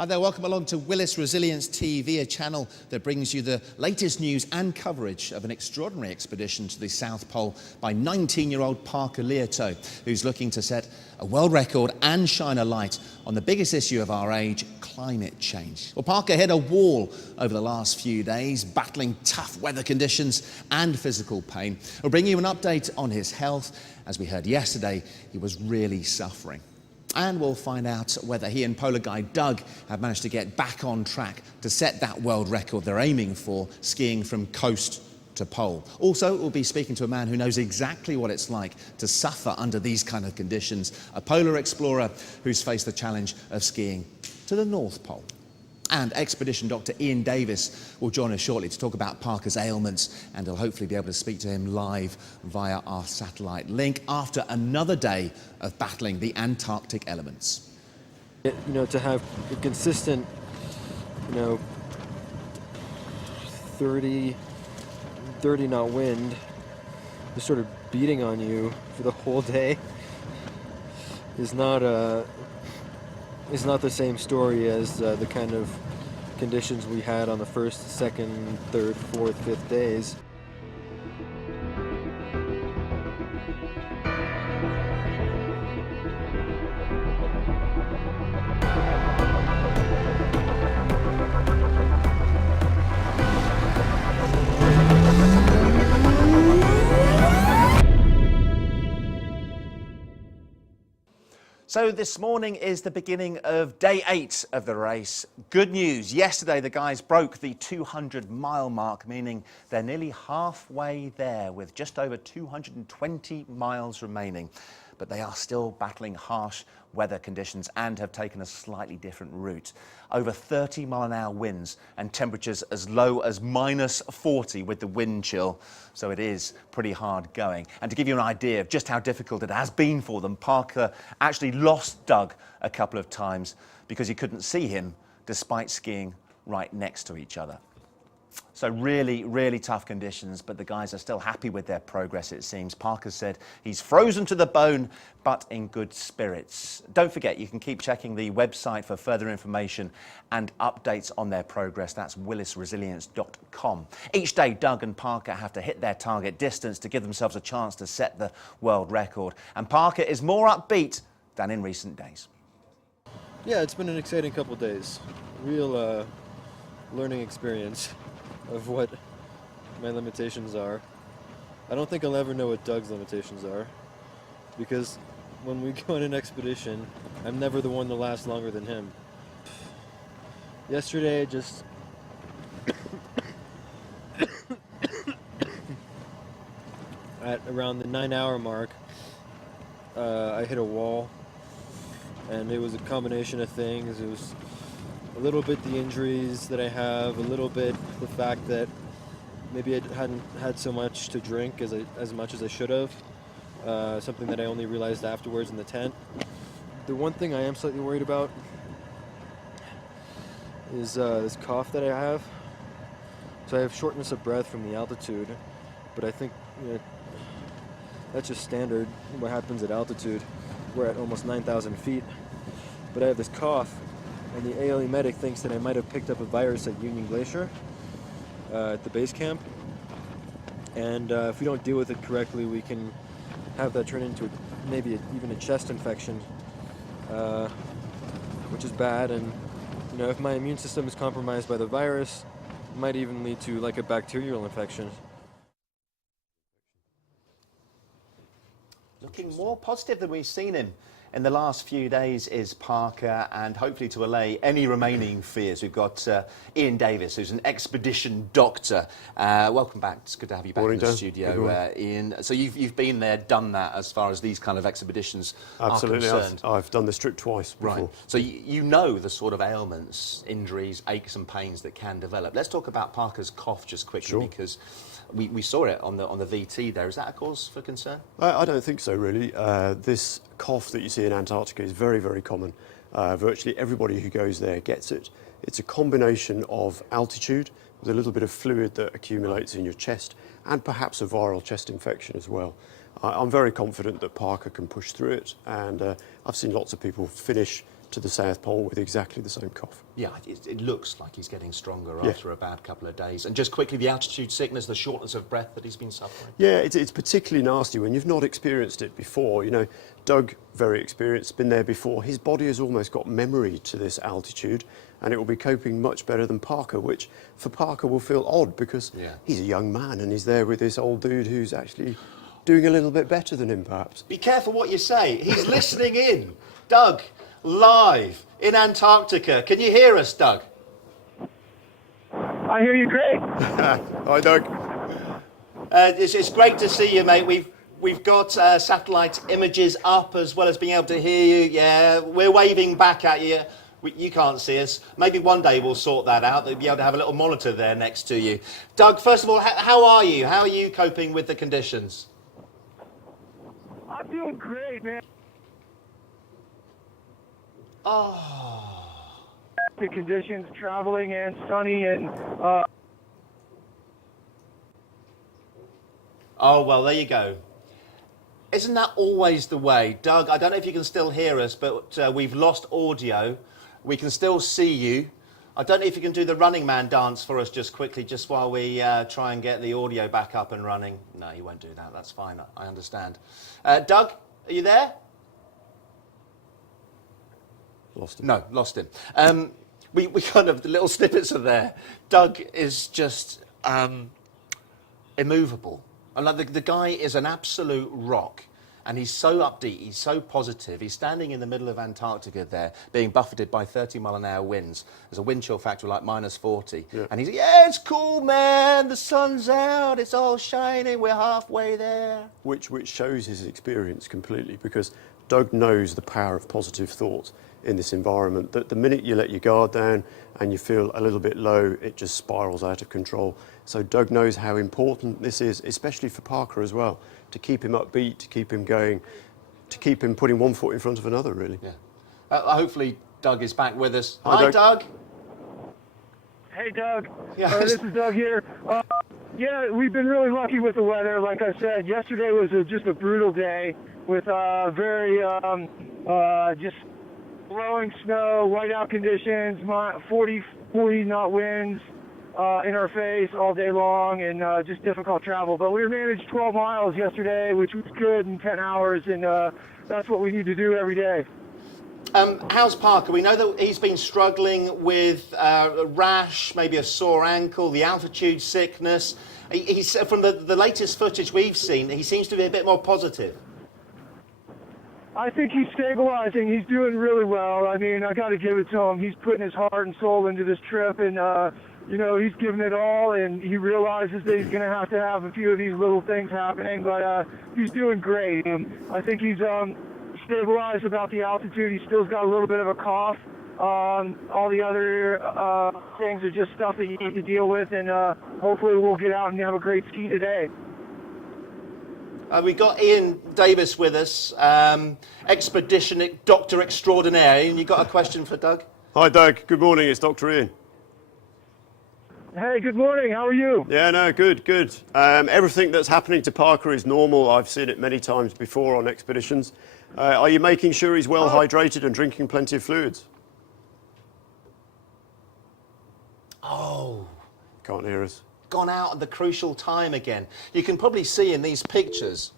Hi there, welcome along to Willis Resilience TV, a channel that brings you the latest news and coverage of an extraordinary expedition to the South Pole by 19-year-old Parker Liato, who's looking to set a world record and shine a light on the biggest issue of our age, climate change. Well, Parker hit a wall over the last few days, battling tough weather conditions and physical pain. We'll bring you an update on his health. As we heard yesterday, he was really suffering. And we'll find out whether he and polar guide Doug have managed to get back on track to set that world record they're aiming for, skiing from coast to pole. Also, we'll be speaking to a man who knows exactly what it's like to suffer under these kind of conditions, a polar explorer who's faced the challenge of skiing to the North Pole. And expedition Dr. Ian Davis will join us shortly to talk about Parker's ailments, and he'll hopefully be able to speak to him live via our satellite link after another day of battling the Antarctic elements. To have a consistent, 30 knot wind just sort of beating on you for the whole day is not the same story as the kind of conditions we had on the first, second, third, fourth, fifth days. So this morning is the beginning of day 8 of the race. Good news, yesterday the guys broke the 200-mile mark, meaning they're nearly halfway there with just over 220 miles remaining. But they are still battling harsh weather conditions and have taken a slightly different route. Over 30-mile-an-hour winds and temperatures as low as -40 with the wind chill, so it is pretty hard going. And to give you an idea of just how difficult it has been for them, Parker actually lost Doug a couple of times because he couldn't see him despite skiing right next to each other. So really, really tough conditions, but the guys are still happy with their progress, it seems. Parker said he's frozen to the bone, but in good spirits. Don't forget, you can keep checking the website for further information and updates on their progress. That's willisresilience.com. Each day, Doug and Parker have to hit their target distance to give themselves a chance to set the world record. And Parker is more upbeat than in recent days. Yeah, it's been an exciting couple of days. Real learning experience of what my limitations are. I don't think I'll ever know what Doug's limitations are, because when we go on an expedition, I'm never the one to last longer than him. Yesterday, just at around the 9-hour mark, I hit a wall, and it was a combination of things. It was a little bit the injuries that I have, a little bit the fact that maybe I hadn't had so much to drink as much as I should have, something that I only realized afterwards in the tent. The one thing I am slightly worried about is this cough that I have. So I have shortness of breath from the altitude, but I think that's just standard, what happens at altitude. We're at almost 9,000 feet, but I have this cough. And the ALE medic thinks that I might have picked up a virus at Union Glacier at the base camp. And if we don't deal with it correctly, we can have that turn into maybe even a chest infection, which is bad. And if my immune system is compromised by the virus, it might even lead to like a bacterial infection. Looking more positive than we've seen him in the last few days is Parker, and hopefully to allay any remaining fears, we've got Ian Davis, who's an expedition doctor. Welcome back. It's good to have you back in the studio, Ian. So you've been there, done that as far as these kind of expeditions are concerned. I've done this trip twice before. Right. So you know the sort of ailments, injuries, aches and pains that can develop. Let's talk about Parker's cough just quickly, because we saw it on the VT there. Is that a cause for concern? I don't think so, really. This cough that you see in Antarctica is very, very common. Virtually everybody who goes there gets it. It's a combination of altitude with a little bit of fluid that accumulates in your chest and perhaps a viral chest infection as well. I'm very confident that Parker can push through it, and I've seen lots of people finish to the South Pole with exactly the same cough. Yeah, it looks like he's getting stronger Yeah. after a bad couple of days. And just quickly, the altitude sickness, the shortness of breath that he's been suffering. Yeah, it's particularly nasty when you've not experienced it before. You know, Doug, very experienced, been there before. His body has almost got memory to this altitude, and it will be coping much better than Parker, which for Parker will feel odd because he's a young man and he's there with this old dude who's actually doing a little bit better than him, perhaps. Be careful what you say. He's listening in. Doug, live in Antarctica. Can you hear us, Doug? I hear you great. Hi, Doug. It's great to see you, mate. We've got satellite images up as well as being able to hear you. Yeah, we're waving back at you. You can't see us. Maybe one day we'll sort that out. They'll be able to have a little monitor there next to you. Doug, first of all, how are you? How are you coping with the conditions? I'm doing great, man. Oh. The conditions, traveling and sunny and Oh, well, there you go. Isn't that always the way? Doug, I don't know if you can still hear us, but we've lost audio. We can still see you. I don't know if you can do the Running Man dance for us just quickly, just while we try and get the audio back up and running. No, you won't do that. That's fine. I understand. Doug, are you there? Lost him. No, lost him. We kind of, the little snippets are there. Doug is just immovable. And like the guy is an absolute rock. And he's so upbeat, he's so positive. He's standing in the middle of Antarctica there, being buffeted by 30-mile-an-hour winds. There's a wind chill factor like -40. Yeah. And he's, yeah, it's cool, man. The sun's out. It's all shining. We're halfway there. Which shows his experience completely, because Doug knows the power of positive thought in this environment, that the minute you let your guard down and you feel a little bit low, it just spirals out of control. So Doug knows how important this is, especially for Parker as well, to keep him upbeat, to keep him going, to keep him putting one foot in front of another, really. Yeah. Hopefully Doug is back with us. Hi, Doug. hey, Doug. Yeah. This is Doug here. Yeah, we've been really lucky with the weather. Like I said, yesterday was just a brutal day with very just blowing snow, whiteout conditions, 40 knot winds in our face all day long, and just difficult travel. But we managed 12 miles yesterday, which was good in 10 hours, and that's what we need to do every day. How's Parker? We know that he's been struggling with a rash, maybe a sore ankle, the altitude sickness. He's, from the latest footage we've seen, he seems to be a bit more positive. I think he's stabilizing. He's doing really well. I mean, I got to give it to him. He's putting his heart and soul into this trip, and he's giving it all, and he realizes that he's going to have a few of these little things happening, but he's doing great. I think he's stabilized about the altitude. He still's got a little bit of a cough. All the other things are just stuff that you need to deal with, and hopefully we'll get out and have a great ski today. We got Ian Davis with us, expedition doctor extraordinaire, and you got a question for Doug? Hi, Doug. Good morning. It's Dr. Ian. Hey, good morning. How are you? Yeah, no, good. Everything that's happening to Parker is normal. I've seen it many times before on expeditions. Are you making sure he's well hydrated and drinking plenty of fluids? Oh. Can't hear us. Gone out at the crucial time again. You can probably see in these pictures,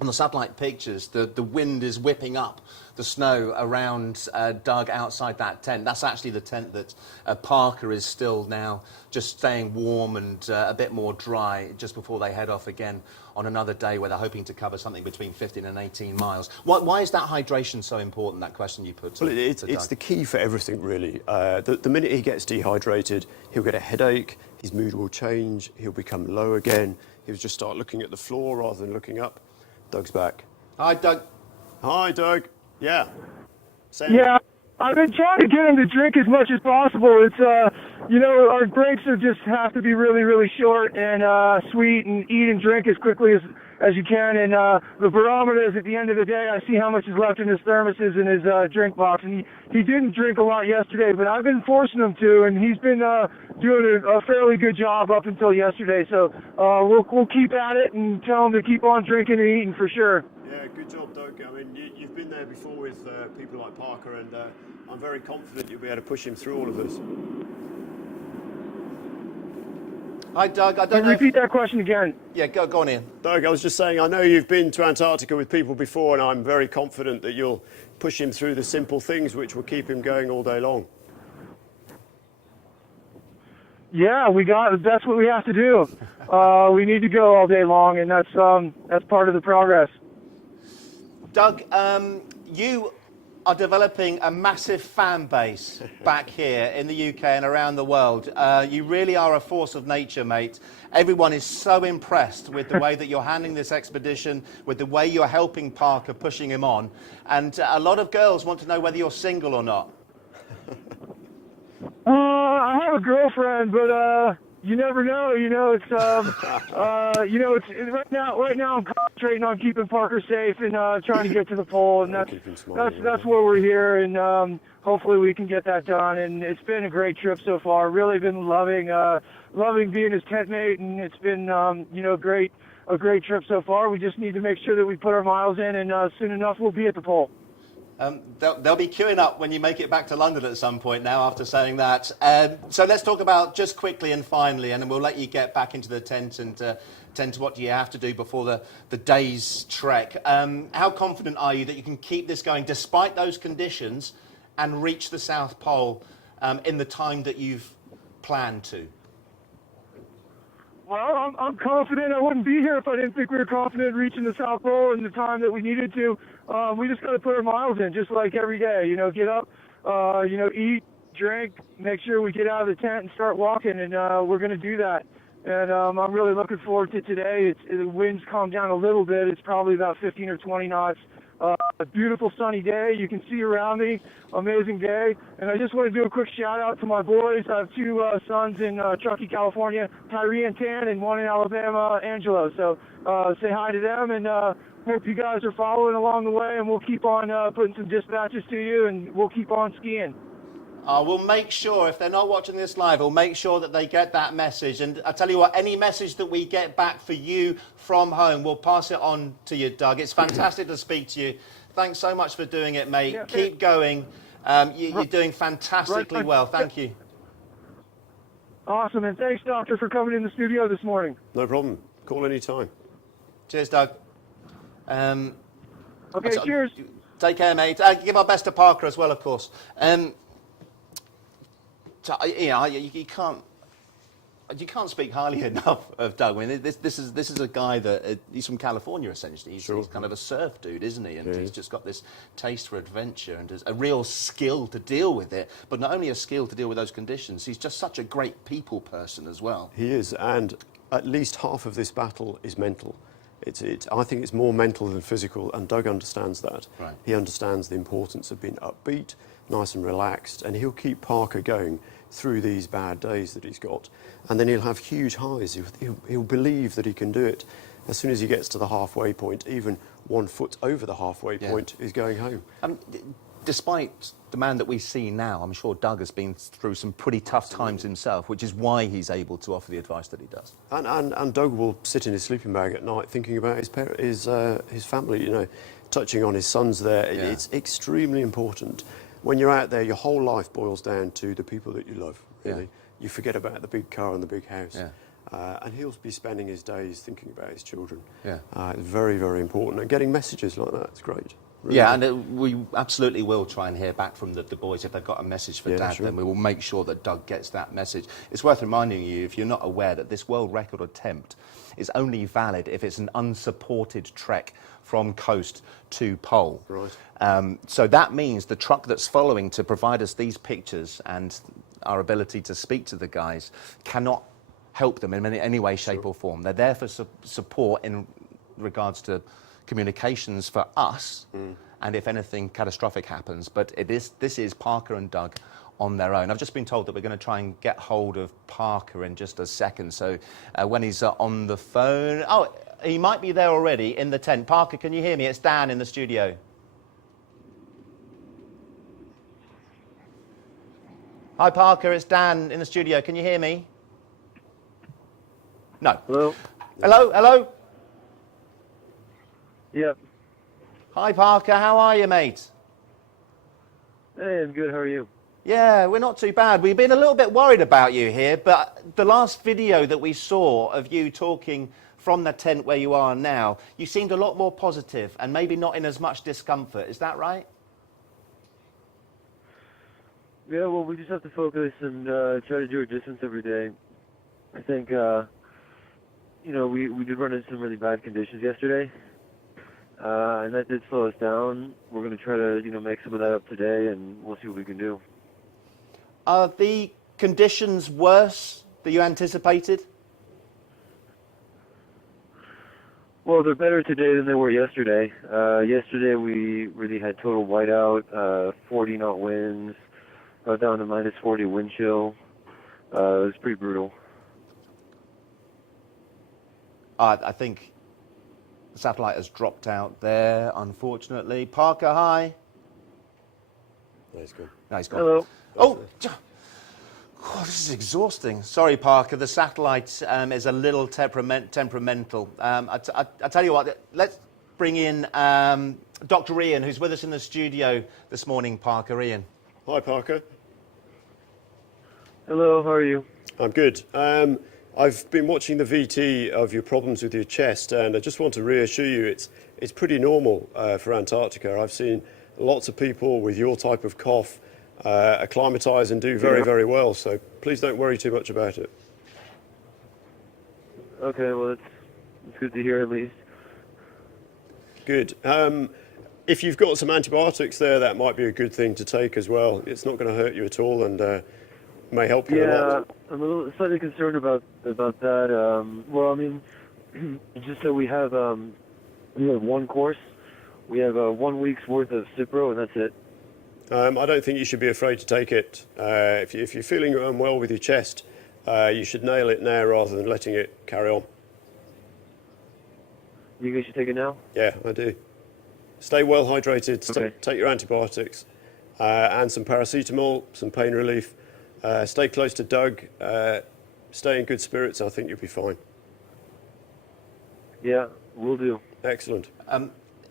on the satellite pictures, the wind is whipping up the snow around Doug outside that tent. That's actually the tent that Parker is still now just staying warm and a bit more dry just before they head off again on another day where they're hoping to cover something between 15 and 18 miles. Why is that hydration so important, that question you put to Well, it's Doug? the key for everything, really. The minute he gets dehydrated, he'll get a headache, his mood will change, he'll become low again, he'll just start looking at the floor rather than looking up. Doug's back. Hi, Doug. Hi, Doug. Yeah. Sam. Yeah, I've been trying to get him to drink as much as possible. It's, our breaks are just have to be really, really short and sweet, and eat and drink as quickly as you can. And the barometer is at the end of the day, I see how much is left in his thermoses and his drink box. And he didn't drink a lot yesterday, but I've been forcing him to, and he's been doing a fairly good job up until yesterday. So we'll keep at it and tell him to keep on drinking and eating for sure. Yeah, good job, Doug. I mean, you've been there there before with people like Parker, and I'm very confident you'll be able to push him through all of this. Hi, Doug. I don't know. Repeat that question again. Yeah, go on, Ian. Doug, I was just saying, I know you've been to Antarctica with people before, and I'm very confident that you'll push him through the simple things which will keep him going all day long. Yeah, that's what we have to do. We need to go all day long, and that's part of the progress. Doug, you are developing a massive fan base back here in the UK and around the world. You really are a force of nature, mate. Everyone is so impressed with the way that you're handling this expedition, with the way you're helping Parker, pushing him on. And a lot of girls want to know whether you're single or not. I have a girlfriend, but you never know. It's right now I'm concentrating on keeping Parker safe and trying to get to the pole, and that's where we're here, and hopefully we can get that done. And it's been a great trip so far. Really been loving being his tent mate, and it's been a great trip so far. We just need to make sure that we put our miles in, and soon enough we'll be at the pole. They'll be queuing up when you make it back to London at some point now after saying that. So let's talk about just quickly and finally, and then we'll let you get back into the tent and tend to what do you have to do before the day's trek. How confident are you that you can keep this going despite those conditions and reach the South Pole in the time that you've planned to? Well, I'm confident. I wouldn't be here if I didn't think we were confident in reaching the South Pole in the time that we needed to. We just got to put our miles in, just like every day. Get up, eat, drink, make sure we get out of the tent and start walking, and we're going to do that. And I'm really looking forward to today. The wind's calmed down a little bit. It's probably about 15 or 20 knots. A beautiful sunny day. You can see around me. Amazing day. And I just want to do a quick shout out to my boys. I have two sons in Truckee, California, Tyree and Tan, and one in Alabama, Angelo. So say hi to them, and hope you guys are following along the way, and we'll keep on putting some dispatches to you, and we'll keep on skiing. We'll make sure, if they're not watching this live, we'll make sure that they get that message. And I tell you what, any message that we get back for you from home, we'll pass it on to you, Doug. It's fantastic to speak to you. Thanks so much for doing it, mate. Yeah, keep going. You're doing fantastically well. Thank you. Awesome, and thanks, Doctor, for coming in the studio this morning. No problem. Call any time. Cheers, Doug. Okay, cheers. Take care, mate. Give our best to Parker as well, of course. So, you can't speak highly enough of Doug. I mean, this is a guy that he's from California essentially. He's kind of a surf dude, isn't he? And he's just got this taste for adventure and a real skill to deal with it. But not only a skill to deal with those conditions, he's just such a great people person as well. He is, and at least half of this battle is mental. I think it's more mental than physical, and Doug understands that. Right. He understands the importance of being upbeat, nice and relaxed, and he'll keep Parker going through these bad days that he's got. And then he'll have huge highs. He'll believe that he can do it. As soon as he gets to the halfway point, even 1 foot over the halfway point, he's going home. Despite the man that we see now, I'm sure Doug has been through some pretty tough times himself, which is why he's able to offer the advice that he does. And Doug will sit in his sleeping bag at night thinking about his family, touching on his sons there. Yeah. It's extremely important. When you're out there, your whole life boils down to the people that you love, really. Yeah. You forget about the big car and the big house. Yeah. And he'll be spending his days thinking about his children. Yeah. It's very, very important. And getting messages like that is great. Really. Yeah, and we absolutely will try and hear back from the boys if they've got a message for Dad. Sure. Then we will make sure that Doug gets that message. It's worth reminding you, if you're not aware, that this world record attempt is only valid if it's an unsupported trek from coast to pole. Right. So that means the truck that's following to provide us these pictures and our ability to speak to the guys cannot help them in any way, shape or form. They're there for support in regards to communications for us, and if anything catastrophic happens, but this is Parker and Doug on their own. I've just been told that we're going to try and get hold of Parker in just a second, so when he's on the phone... Oh, he might be there already in the tent. Parker, can you hear me? It's Dan in the studio. Hi, Parker, it's Dan in the studio. Can you hear me? No. Hello? Hello? Hello? Yep. Hi, Parker. How are you, mate? Hey, I'm good. How are you? Yeah, we're not too bad. We've been a little bit worried about you here, but the last video that we saw of you talking from the tent where you are now, you seemed a lot more positive and maybe not in as much discomfort. Is that right? Yeah, well, we just have to focus and try to do our distance every day. I think, we did run into some really bad conditions yesterday, and that did slow us down. We're going to try to, make some of that up today, and we'll see what we can do. Are the conditions worse than you anticipated? Well, they're better today than they were yesterday. Yesterday we really had total whiteout, 40 knot winds, down to minus 40 wind chill. It was pretty brutal. I think the satellite has dropped out there, unfortunately. Parker, hi. No, he's gone. No, he's gone. Hello. Oh, this is exhausting. Sorry, Parker. The satellite is a little temperamental. I tell you what, let's bring in Dr. Ian, who's with us in the studio this morning. Parker, Ian. Hi, Parker. Hello, how are you? I'm good. I've been watching the VT of your problems with your chest, and I just want to reassure you it's pretty normal for Antarctica. I've seen lots of people with your type of cough acclimatise and do very, very well, so please don't worry too much about it. Okay, well, it's good to hear at least. Good. If you've got some antibiotics there, that might be a good thing to take as well. It's not going to hurt you at all, and may help you a lot. I'm a little slightly concerned about that. Well, I mean, just so we have one course. We have 1 week's worth of Cipro, and that's it. I don't think you should be afraid to take it. If you're feeling unwell with your chest, you should nail it now rather than letting it carry on. You guys should take it now? Yeah, I do. Stay well hydrated, Okay. take your antibiotics, and some paracetamol, some pain relief. Stay close to Doug, stay in good spirits, I think you'll be fine. Yeah, will do. Excellent. I'll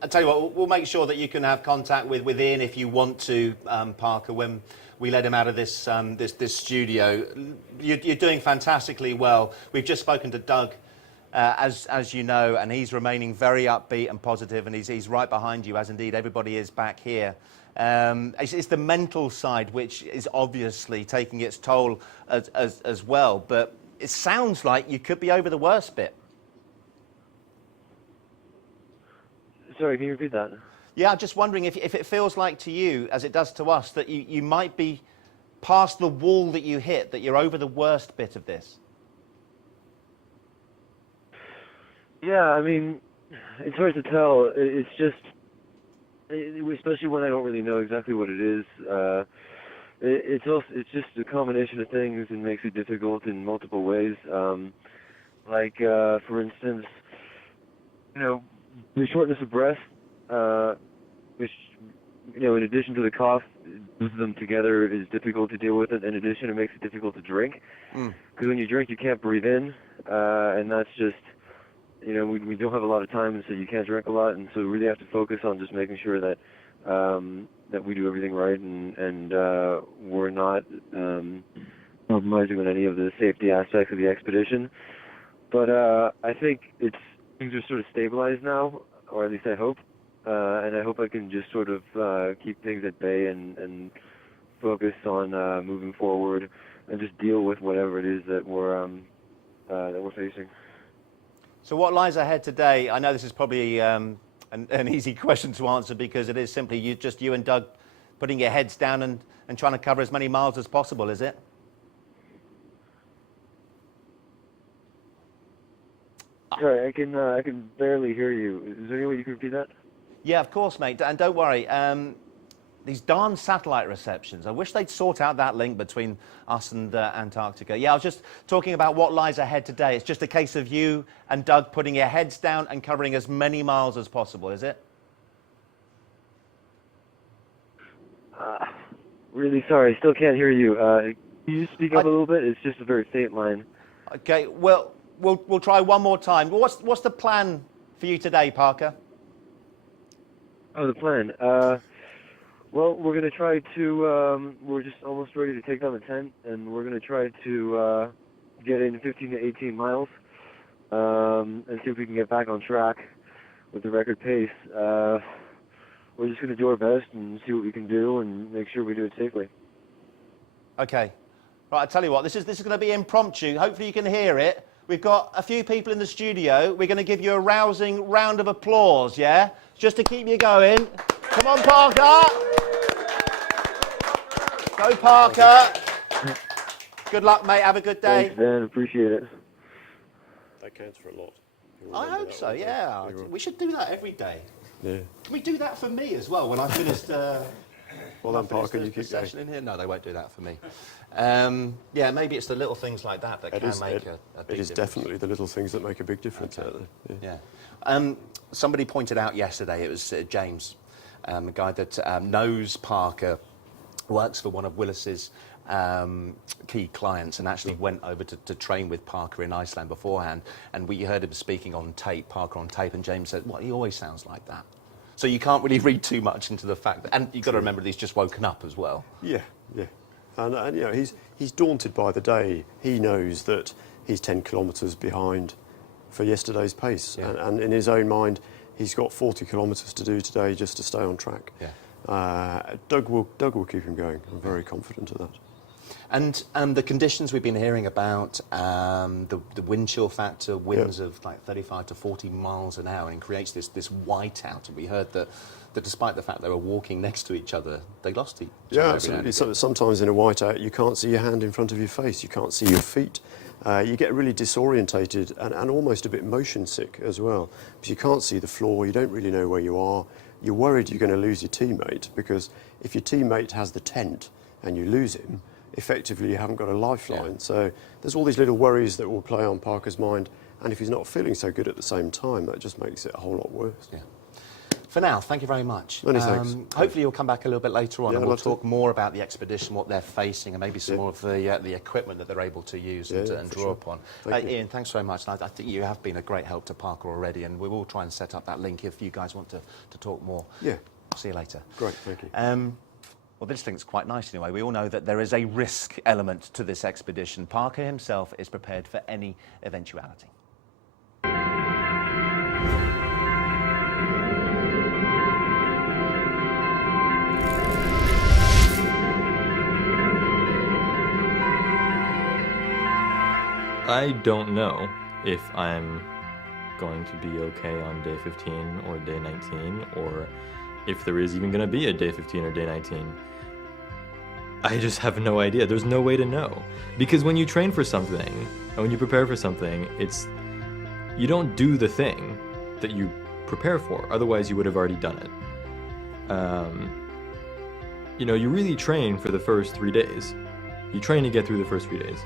tell you what, we'll make sure that you can have contact with Ian if you want to, Parker, when we let him out of this this studio. You're doing fantastically well. We've just spoken to Doug, as you know, and he's remaining very upbeat and positive, and he's right behind you, as indeed everybody is back here. It's the mental side which is obviously taking its toll as well, but it sounds like you could be over the worst bit. Sorry, can you repeat that? Yeah, I'm just wondering if it feels like to you, as it does to us, that you might be past the wall that you hit, that you're over the worst bit of this. Yeah, I mean, it's hard to tell. It's just, especially when I don't really know exactly what it is. It's just a combination of things and makes it difficult in multiple ways. For instance, the shortness of breath, which, in addition to the cough, both of them together is difficult to deal with. In addition, it makes it difficult to drink. Because when you drink, you can't breathe in, and that's just, we don't have a lot of time, so you can't drink a lot, and so we really have to focus on just making sure that that we do everything right, and we're not compromising on any of the safety aspects of the expedition. But I think things are sort of stabilized now, or at least I hope, and I hope I can just sort of keep things at bay and focus on moving forward and just deal with whatever it is that we're facing. So what lies ahead today? I know this is probably an easy question to answer because it is simply you and Doug putting your heads down and trying to cover as many miles as possible, is it? Sorry, I can barely hear you. Is there any way you can repeat that? Yeah, of course, mate. And don't worry. These darn satellite receptions. I wish they'd sort out that link between us and Antarctica. Yeah, I was just talking about what lies ahead today. It's just a case of you and Doug putting your heads down and covering as many miles as possible, is it? Really sorry, I still can't hear you. Can you speak up a little bit? It's just a very faint line. Okay, well, we'll try one more time. What's the plan for you today, Parker? Oh, the plan. Well, we're going to try to, we're just almost ready to take down the tent, and we're going to try to get in 15 to 18 miles and see if we can get back on track with the record pace. We're just going to do our best and see what we can do and make sure we do it safely. Okay. Right, I tell you what, this is going to be impromptu. Hopefully you can hear it. We've got a few people in the studio. We're going to give you a rousing round of applause, yeah? Just to keep you going. Come on, Parker. Go, Parker. Good luck, mate. Have a good day. Thanks, Dan. Appreciate it. That counts for a lot. I hope so, yeah. We should do that every day. Yeah. Can we do that for me as well when I finished... Well then, Parker, you keep session going. in here? No, they won't do that for me. Yeah, maybe it's the little things like that that can make a big difference. It is definitely the little things that make a big difference out there. Yeah. Somebody pointed out yesterday, it was James, a guy that knows Parker, works for one of Willis's key clients, and actually went over to train with Parker in Iceland beforehand. And we heard him speaking on tape, Parker on tape, and James said, well, he always sounds like that. So you can't really read too much into the fact that, and you've got to remember that he's just woken up as well. Yeah, yeah. And you know, he's daunted by the day. He knows that he's 10 kilometres behind for yesterday's pace. Yeah. And in his own mind, he's got 40 kilometres to do today just to stay on track. Yeah. Doug will keep him going. I'm very confident of that. And the conditions we've been hearing about, the wind chill factor, winds of like 35 to 40 miles an hour, and creates this whiteout. And we heard that despite the fact they were walking next to each other, they lost each other. Yeah, absolutely. Sometimes in a whiteout, you can't see your hand in front of your face. You can't see your feet. You get really disorientated and almost a bit motion sick as well, because you can't see the floor. You don't really know where you are. You're worried you're going to lose your teammate, because if your teammate has the tent and you lose him, effectively you haven't got a lifeline. Yeah. So there's all these little worries that will play on Parker's mind, and if he's not feeling so good at the same time, that just makes it a whole lot worse. Yeah. For now, thank you very much. Many thanks. Hopefully you'll come back a little bit later on, and we'll talk more about the expedition, what they're facing, and maybe some more of the equipment that they're able to use and draw upon. Ian, thanks very much. And I think you have been a great help to Parker already, and we will try and set up that link if you guys want to talk more. Yeah. See you later. Great, thank you. Well, this thing's quite nice anyway. We all know that there is a risk element to this expedition. Parker himself is prepared for any eventuality. I don't know if I'm going to be okay on day 15 or day 19, or if there is even going to be a day 15 or day 19. I just have no idea. There's no way to know. Because when you train for something, and when you prepare for something, you don't do the thing that you prepare for. Otherwise, you would have already done it. You really train for the first 3 days. You train to get through the first 3 days.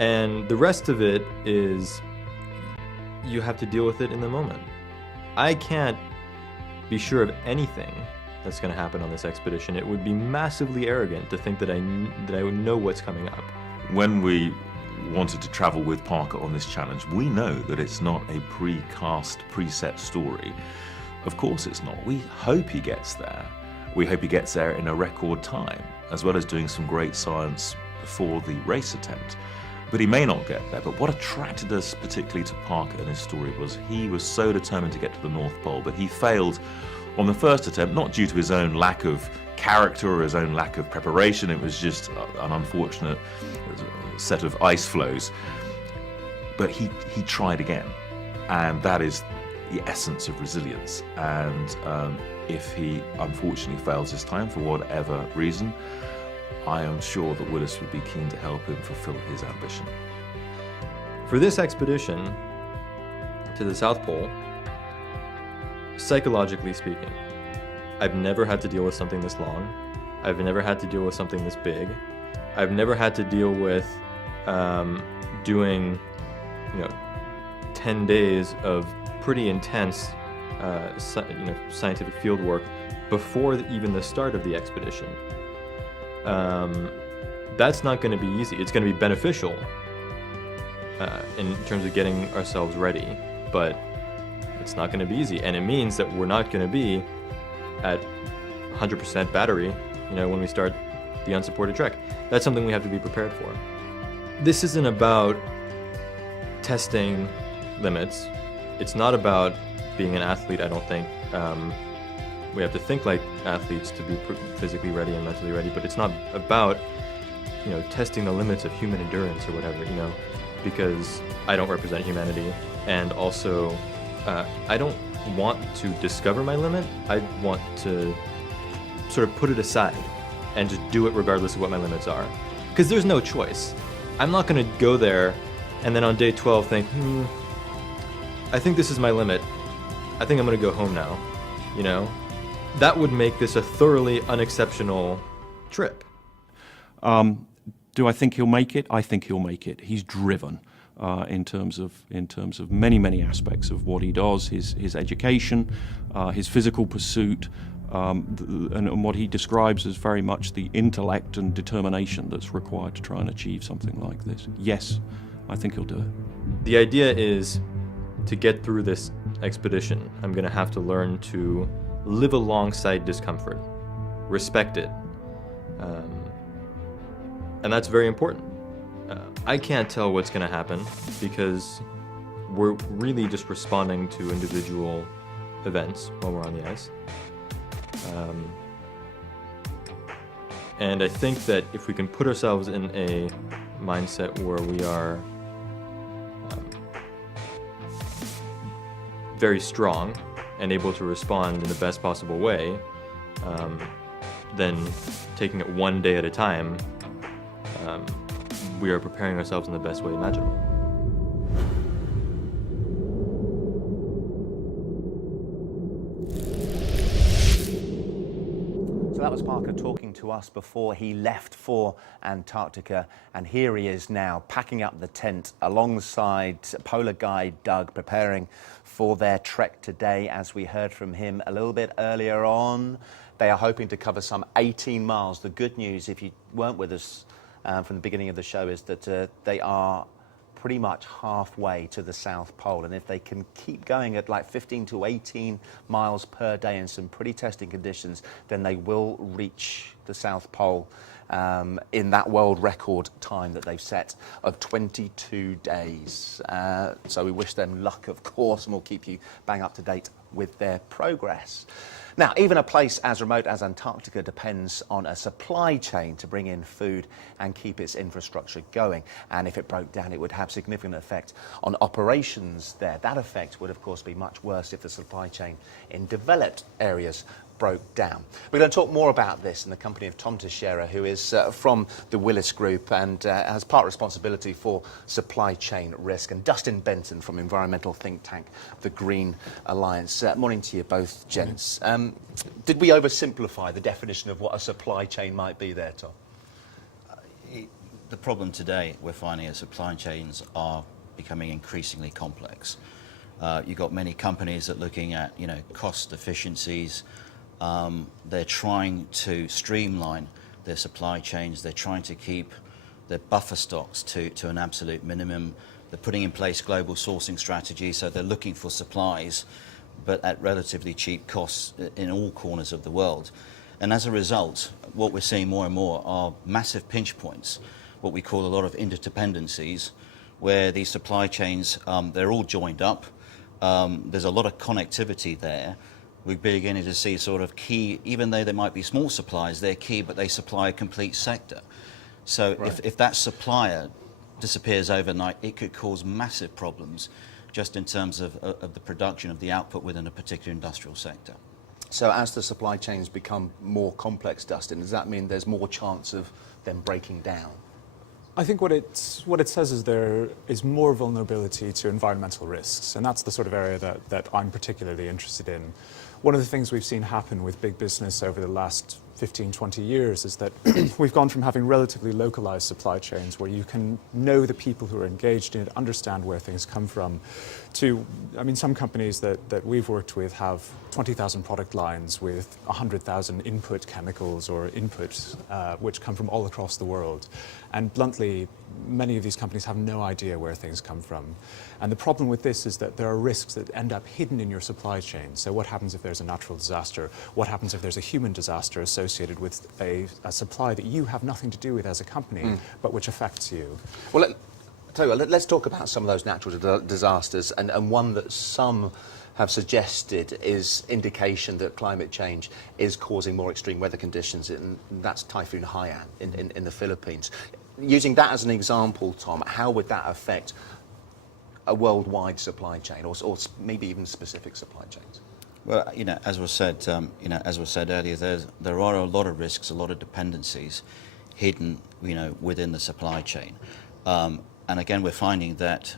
And the rest of it is, you have to deal with it in the moment. I can't be sure of anything that's going to happen on this expedition. It would be massively arrogant to think that I would know what's coming up. When we wanted to travel with Parker on this challenge, we know that it's not a pre-cast, preset story. Of course it's not. We hope he gets there. We hope he gets there in a record time, as well as doing some great science before the race attempt. But he may not get there. But what attracted us particularly to Parker and his story was he was so determined to get to the North Pole, but he failed on the first attempt, not due to his own lack of character or his own lack of preparation. It was just an unfortunate set of ice flows. But he tried again, and that is the essence of resilience. And if he unfortunately fails this time for whatever reason, I am sure that Willis would be keen to help him fulfill his ambition. For this expedition to the South Pole, psychologically speaking, I've never had to deal with something this long. I've never had to deal with something this big. I've never had to deal with doing 10 days of pretty intense scientific field work before even the start of the expedition. That's not going to be easy. It's going to be beneficial in terms of getting ourselves ready, but It's not going to be easy, and it means that we're not going to be at 100% battery, when we start the unsupported trek. That's something we have to be prepared for. This isn't about testing limits. It's not about being an athlete, I don't think. We have to think like athletes to be physically ready and mentally ready, but it's not about, testing the limits of human endurance or whatever, because I don't represent humanity, and also I don't want to discover my limit. I want to sort of put it aside and just do it regardless of what my limits are, because there's no choice. I'm not going to go there and then on day 12 think, I think this is my limit. I think I'm going to go home now, That would make this a thoroughly unexceptional trip. Do I think he'll make it? I think he'll make it. He's driven in terms of many aspects of what he does, his education, his physical pursuit, and what he describes as very much the intellect and determination that's required to try and achieve something like this. Yes, I think he'll do it. The idea is to get through this expedition, I'm going to have to learn to live alongside discomfort, respect it, and that's very important. I can't tell what's going to happen because we're really just responding to individual events when we're on the ice. And I think that if we can put ourselves in a mindset where we are very strong and able to respond in the best possible way, then taking it one day at a time, we are preparing ourselves in the best way imaginable. So that was Parker talking to us before he left for Antarctica, and here he is now packing up the tent alongside polar guide Doug, preparing for their trek today. As we heard from him a little bit earlier on, they are hoping to cover some 18 miles. The good news, if you weren't with us from the beginning of the show, is that they are pretty much halfway to the South Pole, and if they can keep going at like 15 to 18 miles per day in some pretty testing conditions, then they will reach the South Pole in that world record time that they've set of 22 days. So we wish them luck, of course, and we'll keep you bang up to date with their progress. Now, even a place as remote as Antarctica depends on a supply chain to bring in food and keep its infrastructure going. And if it broke down, it would have significant effect on operations there. That effect would, of course, be much worse if the supply chain in developed areas broke down. We're going to talk more about this in the company of Tom Teixeira, who is from the Willis Group and has part responsibility for supply chain risk, and Dustin Benton from environmental think tank the Green Alliance. Morning to you both, gents. Did we oversimplify the definition of what a supply chain might be there, Tom? The problem today we're finding is supply chains are becoming increasingly complex. You've got many companies that are looking at cost efficiencies. They're trying to streamline their supply chains. They're trying to keep their buffer stocks to an absolute minimum. They're putting in place global sourcing strategies, so they're looking for supplies, but at relatively cheap costs in all corners of the world. And as a result, what we're seeing more and more are massive pinch points, what we call a lot of interdependencies, where these supply chains, they're all joined up. There's a lot of connectivity there. We're beginning to see sort of key, even though they might be small suppliers, they're key, but they supply a complete sector. So right. if that supplier disappears overnight, it could cause massive problems just in terms of the production of the output within a particular industrial sector. So as the supply chains become more complex, Dustin, does that mean there's more chance of them breaking down? I think what it says is there is more vulnerability to environmental risks, and that's the sort of area that I'm particularly interested in. one of the things we've seen happen with big business over the last 15, 20 years is that we've gone from having relatively localized supply chains where you can know the people who are engaged in it, understand where things come from, to, I mean, some companies that we've worked with have 20,000 product lines with 100,000 input chemicals or inputs which come from all across the world. And bluntly, many of these companies have no idea where things come from. And the problem with this is that there are risks that end up hidden in your supply chain. So what happens if there's a natural disaster? What happens if there's a human disaster associated with a supply that you have nothing to do with as a company, but which affects you? Well, tell you what, let's talk about some of those natural disasters, and one that some have suggested is indication that climate change is causing more extreme weather conditions, and that's Typhoon Haiyan in the Philippines. Using that as an example, Tom, how would that affect a worldwide supply chain, or maybe even specific supply chains? Well, as was said, earlier, there are a lot of risks, a lot of dependencies hidden, within the supply chain. And again, we're finding that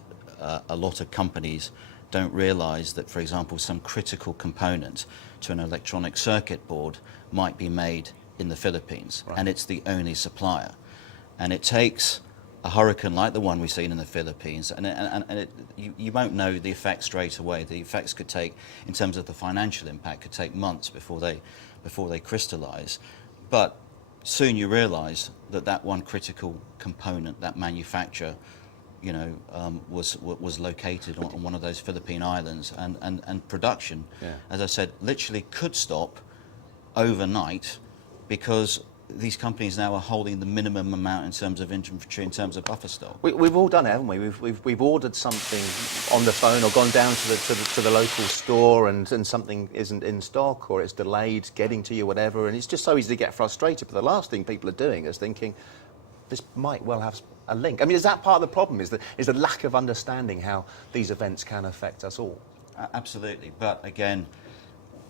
a lot of companies don't realize that, for example, some critical component to an electronic circuit board might be made in the Philippines, and it's the only supplier. And it takes a hurricane like the one we've seen in the Philippines, and you won't know the effects straight away. The effects could take, in terms of the financial impact, could take months before they crystallize. But soon you realize that one critical component, that manufacturer, was located on one of those Philippine islands, and production, as I said, literally could stop overnight because these companies now are holding the minimum amount in terms of inventory, in terms of buffer stock. We've all done it, haven't we? We've ordered something on the phone or gone down to the local store, and something isn't in stock or it's delayed getting to you, whatever, and it's just so easy to get frustrated. But the last thing people are doing is thinking, this might well have a link. I mean, is that part of the problem? Is the lack of understanding how these events can affect us all? Absolutely, but again,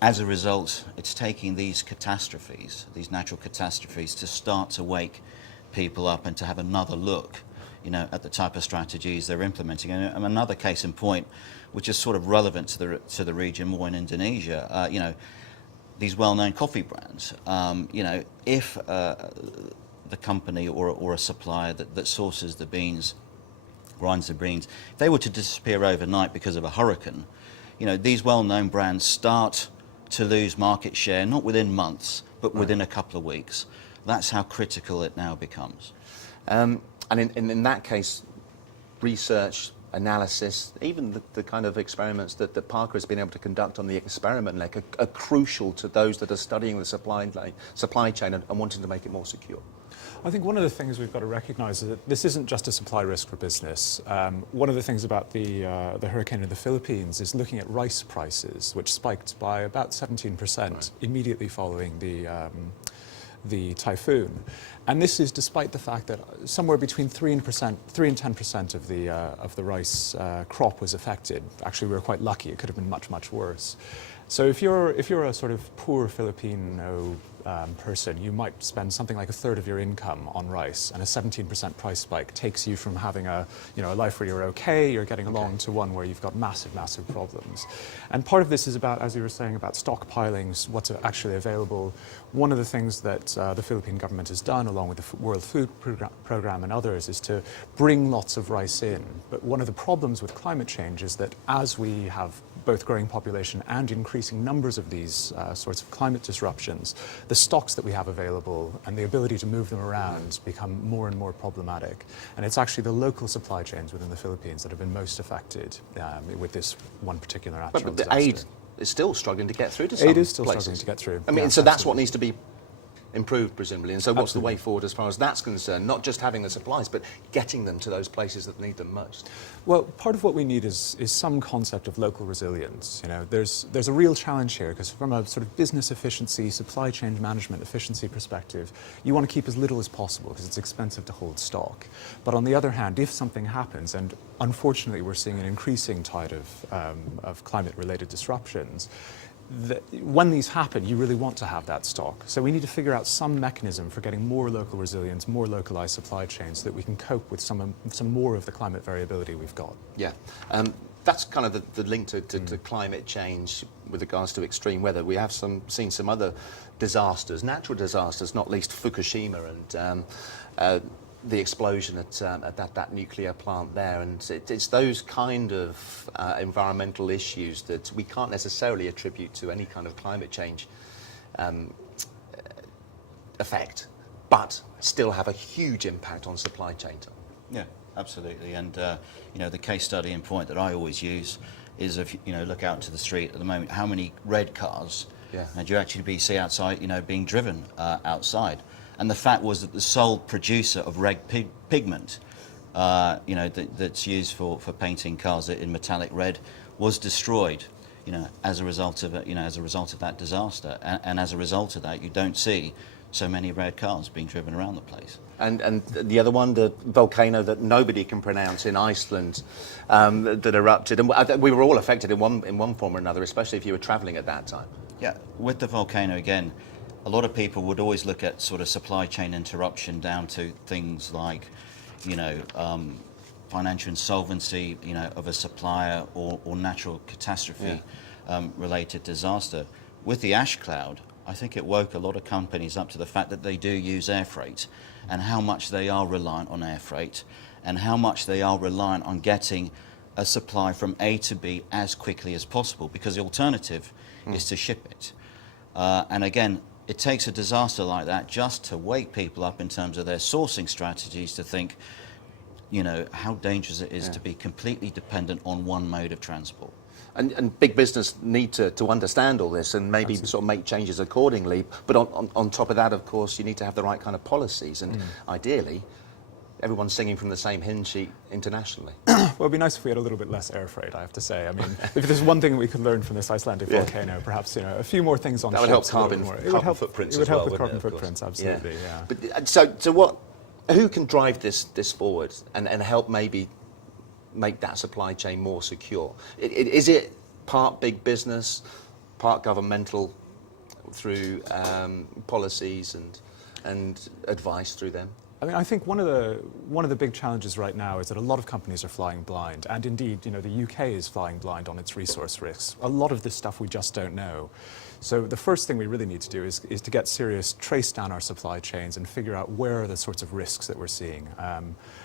as a result, it's taking these catastrophes, these natural catastrophes, to start to wake people up and to have another look, at the type of strategies they're implementing. And another case in point, which is sort of relevant to the region more in Indonesia, these well-known coffee brands. If the company or a supplier that sources the beans, grinds the beans, if they were to disappear overnight because of a hurricane, these well-known brands start to lose market share, not within months, but within a couple of weeks. That's how critical it now becomes. And in that case, research, analysis, even the kind of experiments that Parker has been able to conduct on the experiment lake are crucial to those that are studying the supply chain and wanting to make it more secure. I think one of the things we've got to recognise is that this isn't just a supply risk for business. One of the things about the hurricane in the Philippines is looking at rice prices, which spiked by about 17% immediately following the typhoon. And this is despite the fact that somewhere between 3 and 10% of the rice crop was affected. Actually, we were quite lucky. It could have been much, much worse. So if you're a sort of poor Filipino person, you might spend something like a third of your income on rice, and a 17% price spike takes you from having a life where you're okay, you're getting along, to one where you've got massive, massive problems. And part of this is about, as you were saying, about stockpiling, what's actually available. One of the things that the Philippine government has done, along with the World Food Programme and others, is to bring lots of rice in. But one of the problems with climate change is that as we have both growing population and increasing numbers of these sorts of climate disruptions, the stocks that we have available and the ability to move them around become more and more problematic. And it's actually the local supply chains within the Philippines that have been most affected with this one particular natural disaster. But the aid is still struggling to get through to some places. Aid is still places. struggling to get through. I mean, Yes, so that's absolutely. what needs to be improved, presumably. And so what's the way forward as far as that's concerned? Not just having the supplies, but getting them to those places that need them most. Well, part of what we need is some concept of local resilience. There's a real challenge here, because from a sort of business efficiency, supply chain management efficiency perspective, you want to keep as little as possible because it's expensive to hold stock. But on the other hand, if something happens, and unfortunately we're seeing an increasing tide of climate-related disruptions, when these happen, you really want to have that stock. So we need to figure out some mechanism for getting more local resilience, more localized supply chains, so that we can cope with some more of the climate variability we've got. Yeah. that's kind of the link to climate change with regards to extreme weather. We have seen some other disasters, natural disasters, not least Fukushima and the explosion at that nuclear plant there. And it's those kind of environmental issues that we can't necessarily attribute to any kind of climate change effect, but still have a huge impact on supply chain. Yeah, absolutely. And the case study and point that I always use is if look out to the street at the moment, how many red cars do you actually see outside, being driven outside? And the fact was that the sole producer of red pigment, that's used for painting cars in metallic red, was destroyed, as a result of that disaster. And as a result of that, you don't see so many red cars being driven around the place. And the other one, the volcano that nobody can pronounce in Iceland, that erupted, and we were all affected in one form or another, especially if you were travelling at that time. Yeah, with the volcano again, a lot of people would always look at sort of supply chain interruption down to things like, financial insolvency, of a supplier or natural catastrophe related disaster. With the ash cloud, I think it woke a lot of companies up to the fact that they do use air freight and how much they are reliant on air freight and how much they are reliant on getting a supply from A to B as quickly as possible, because the alternative is to ship it. And again, it takes a disaster like that just to wake people up in terms of their sourcing strategies to think, how dangerous it is to be completely dependent on one mode of transport. And big business need to understand all this and maybe sort of make changes accordingly. But on top of that, of course, you need to have the right kind of policies. And ideally, everyone's singing from the same hymn sheet internationally. Well, it'd be nice if we had a little bit less air freight, I have to say. I mean, if there's one thing we could learn from this Icelandic volcano, perhaps, a few more things on that would help ships, carbon footprints as well. It would help with carbon footprints, absolutely, yeah. But who can drive this forward and help maybe make that supply chain more secure? Is it part big business, part governmental through policies and advice through them? I mean, I think one of the big challenges right now is that a lot of companies are flying blind, and indeed, the UK is flying blind on its resource risks. A lot of this stuff we just don't know. So the first thing we really need to do is to get serious, trace down our supply chains and figure out where are the sorts of risks that we're seeing.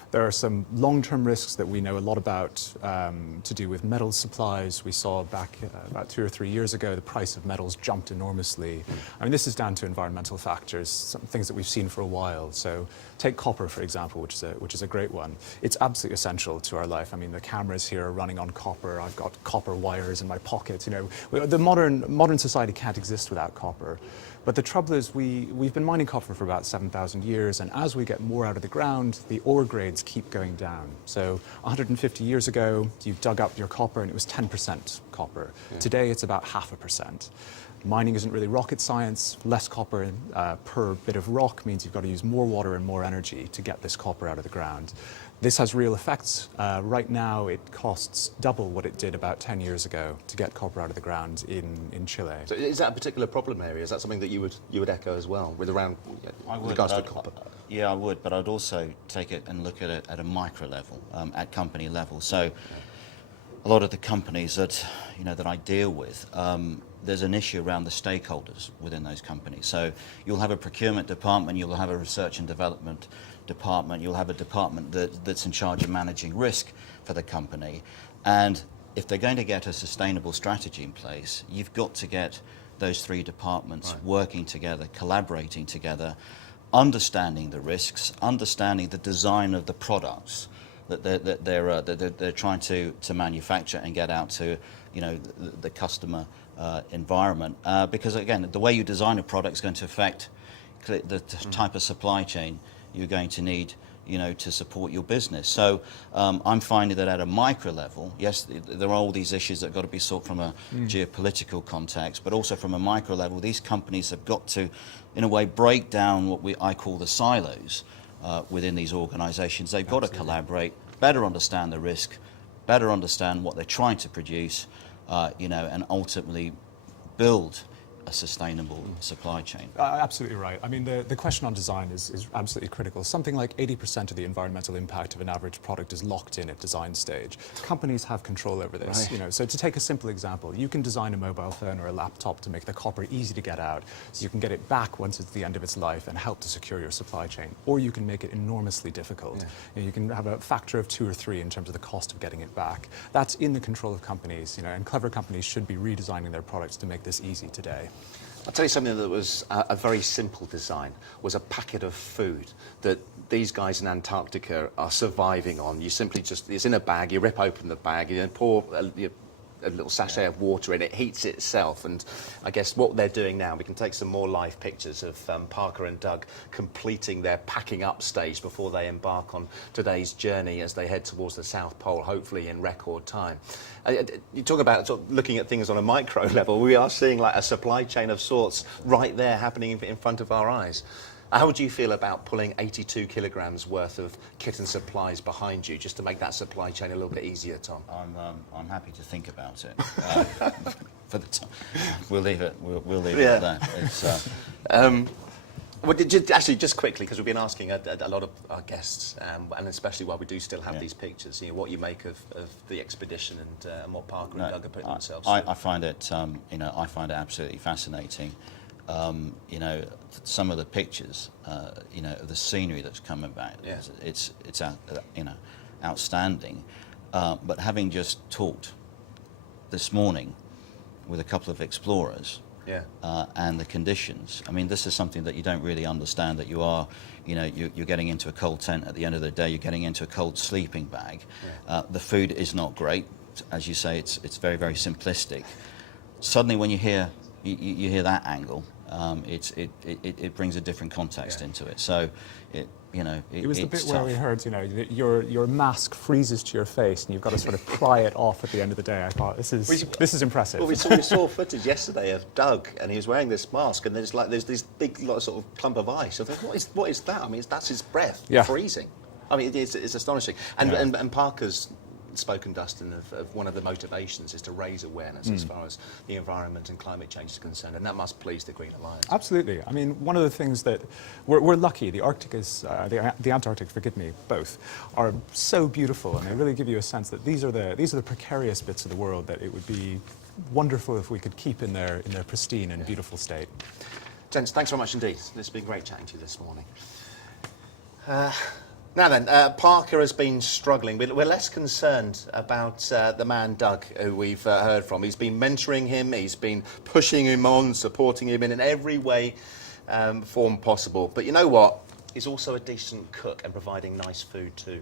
There are some long-term risks that we know a lot about to do with metals supplies. We saw back about 2 or 3 years ago, the price of metals jumped enormously. I mean, this is down to environmental factors, some things that we've seen for a while. So take copper, for example, which is a great one. It's absolutely essential to our life. I mean, the cameras here are running on copper. I've got copper wires in my pocket. The modern society can't exist without copper. But the trouble is we've been mining copper for about 7,000 years, and as we get more out of the ground, the ore grades keep going down. So 150 years ago, you dug up your copper and it was 10% copper. Yeah. Today, it's about 0.5%. Mining isn't really rocket science. Less copper per bit of rock means you've got to use more water and more energy to get this copper out of the ground. This has real effects. Right now, it costs double what it did about 10 years ago to get copper out of the ground in Chile. So is that a particular problem area? Is that something that you would echo as well with regards to copper? Yeah, I would, but I'd also take it and look at it at a micro level, at company level. So a lot of the companies that I deal with, there's an issue around the stakeholders within those companies. So you'll have a procurement department, you'll have a research and development department, you'll have a department that's in charge of managing risk for the company. And if they're going to get a sustainable strategy in place, you've got to get those three departments working together, collaborating together, understanding the risks, understanding the design of the products that they're trying to manufacture and get out to the customer environment. Because again, the way you design a product is going to affect the type of supply chain you're going to need to support your business. So I'm finding that at a micro level, yes, there are all these issues that have got to be solved from a geopolitical context, but also from a micro level, these companies have got to, in a way, break down what I call the silos within these organizations. They've got to collaborate, better understand the risk, better understand what they're trying to produce, and ultimately build a sustainable supply chain. Absolutely right. I mean, the question on design is absolutely critical. Something like 80% of the environmental impact of an average product is locked in at design stage. Companies have control over this. Right. You know, so to take a simple example, you can design a mobile phone or a laptop to make the copper easy to get out, so you can get it back once it's the end of its life and help to secure your supply chain. Or you can make it enormously difficult. You know, you can have a factor of 2 or 3 in terms of the cost of getting it back. That's in the control of companies, you know, and clever companies should be redesigning their products to make this easy today. I'll tell you something that was a very simple design, was a packet of food that these guys in Antarctica are surviving on. You simply just, it's in a bag, you rip open the bag, you pour a little sachet of water in, it heats itself, and I guess what they're doing now, we can take some more live pictures of Parker and Doug completing their packing up stage before they embark on today's journey as they head towards the South Pole, hopefully in record time. You talk about sort of looking at things on a micro level. We are seeing like a supply chain of sorts right there happening in front of our eyes. How would you feel about pulling 82 kilograms worth of kit and supplies behind you just to make that supply chain a little bit easier, Tom? I'm happy to think about it. For the time, we'll leave it. We'll leave it at that. It's, well, actually, just quickly, because we've been asking a lot of our guests, and especially while we do still have these pictures, you know, what you make of the expedition and what Parker and Doug are putting themselves through. I find it, you know, I find it absolutely fascinating. You know, some of the pictures, you know, of the scenery that's coming back. It's you know, outstanding. But having just talked this morning with a couple of explorers, and the conditions. I mean, this is something that you don't really understand, that you are, you know, you're getting into a cold tent at the end of the day, you're getting into a cold sleeping bag. The food is not great. As you say, it's very, very simplistic. Suddenly when you hear that angle, it brings a different context into it. So, you know, it was the bit tough. where we heard, you know, your mask freezes to your face, and you've got to sort of pry it off at the end of the day. I thought this is impressive. Well, we saw footage yesterday of Doug, and he was wearing this mask, and there's this big sort of clump of ice. I thought, what is that? I mean, that's his breath freezing. I mean, it's astonishing. And Parker's spoken, Dustin, of one of the motivations is to raise awareness as far as the environment and climate change is concerned, and that must please the Green Alliance. Absolutely. I mean, one of the things that we're lucky, the Arctic is, the Antarctic, forgive me, both, are so beautiful, and they really give you a sense that these are the precarious bits of the world that it would be wonderful if we could keep in their pristine and beautiful state. Gents, thanks very much indeed. It's been great chatting to you this morning. Now then, Parker has been struggling. We're less concerned about the man Doug, who we've heard from. He's been mentoring him, he's been pushing him on, supporting him in every way, form possible. But you know what? He's also a decent cook and providing nice food too.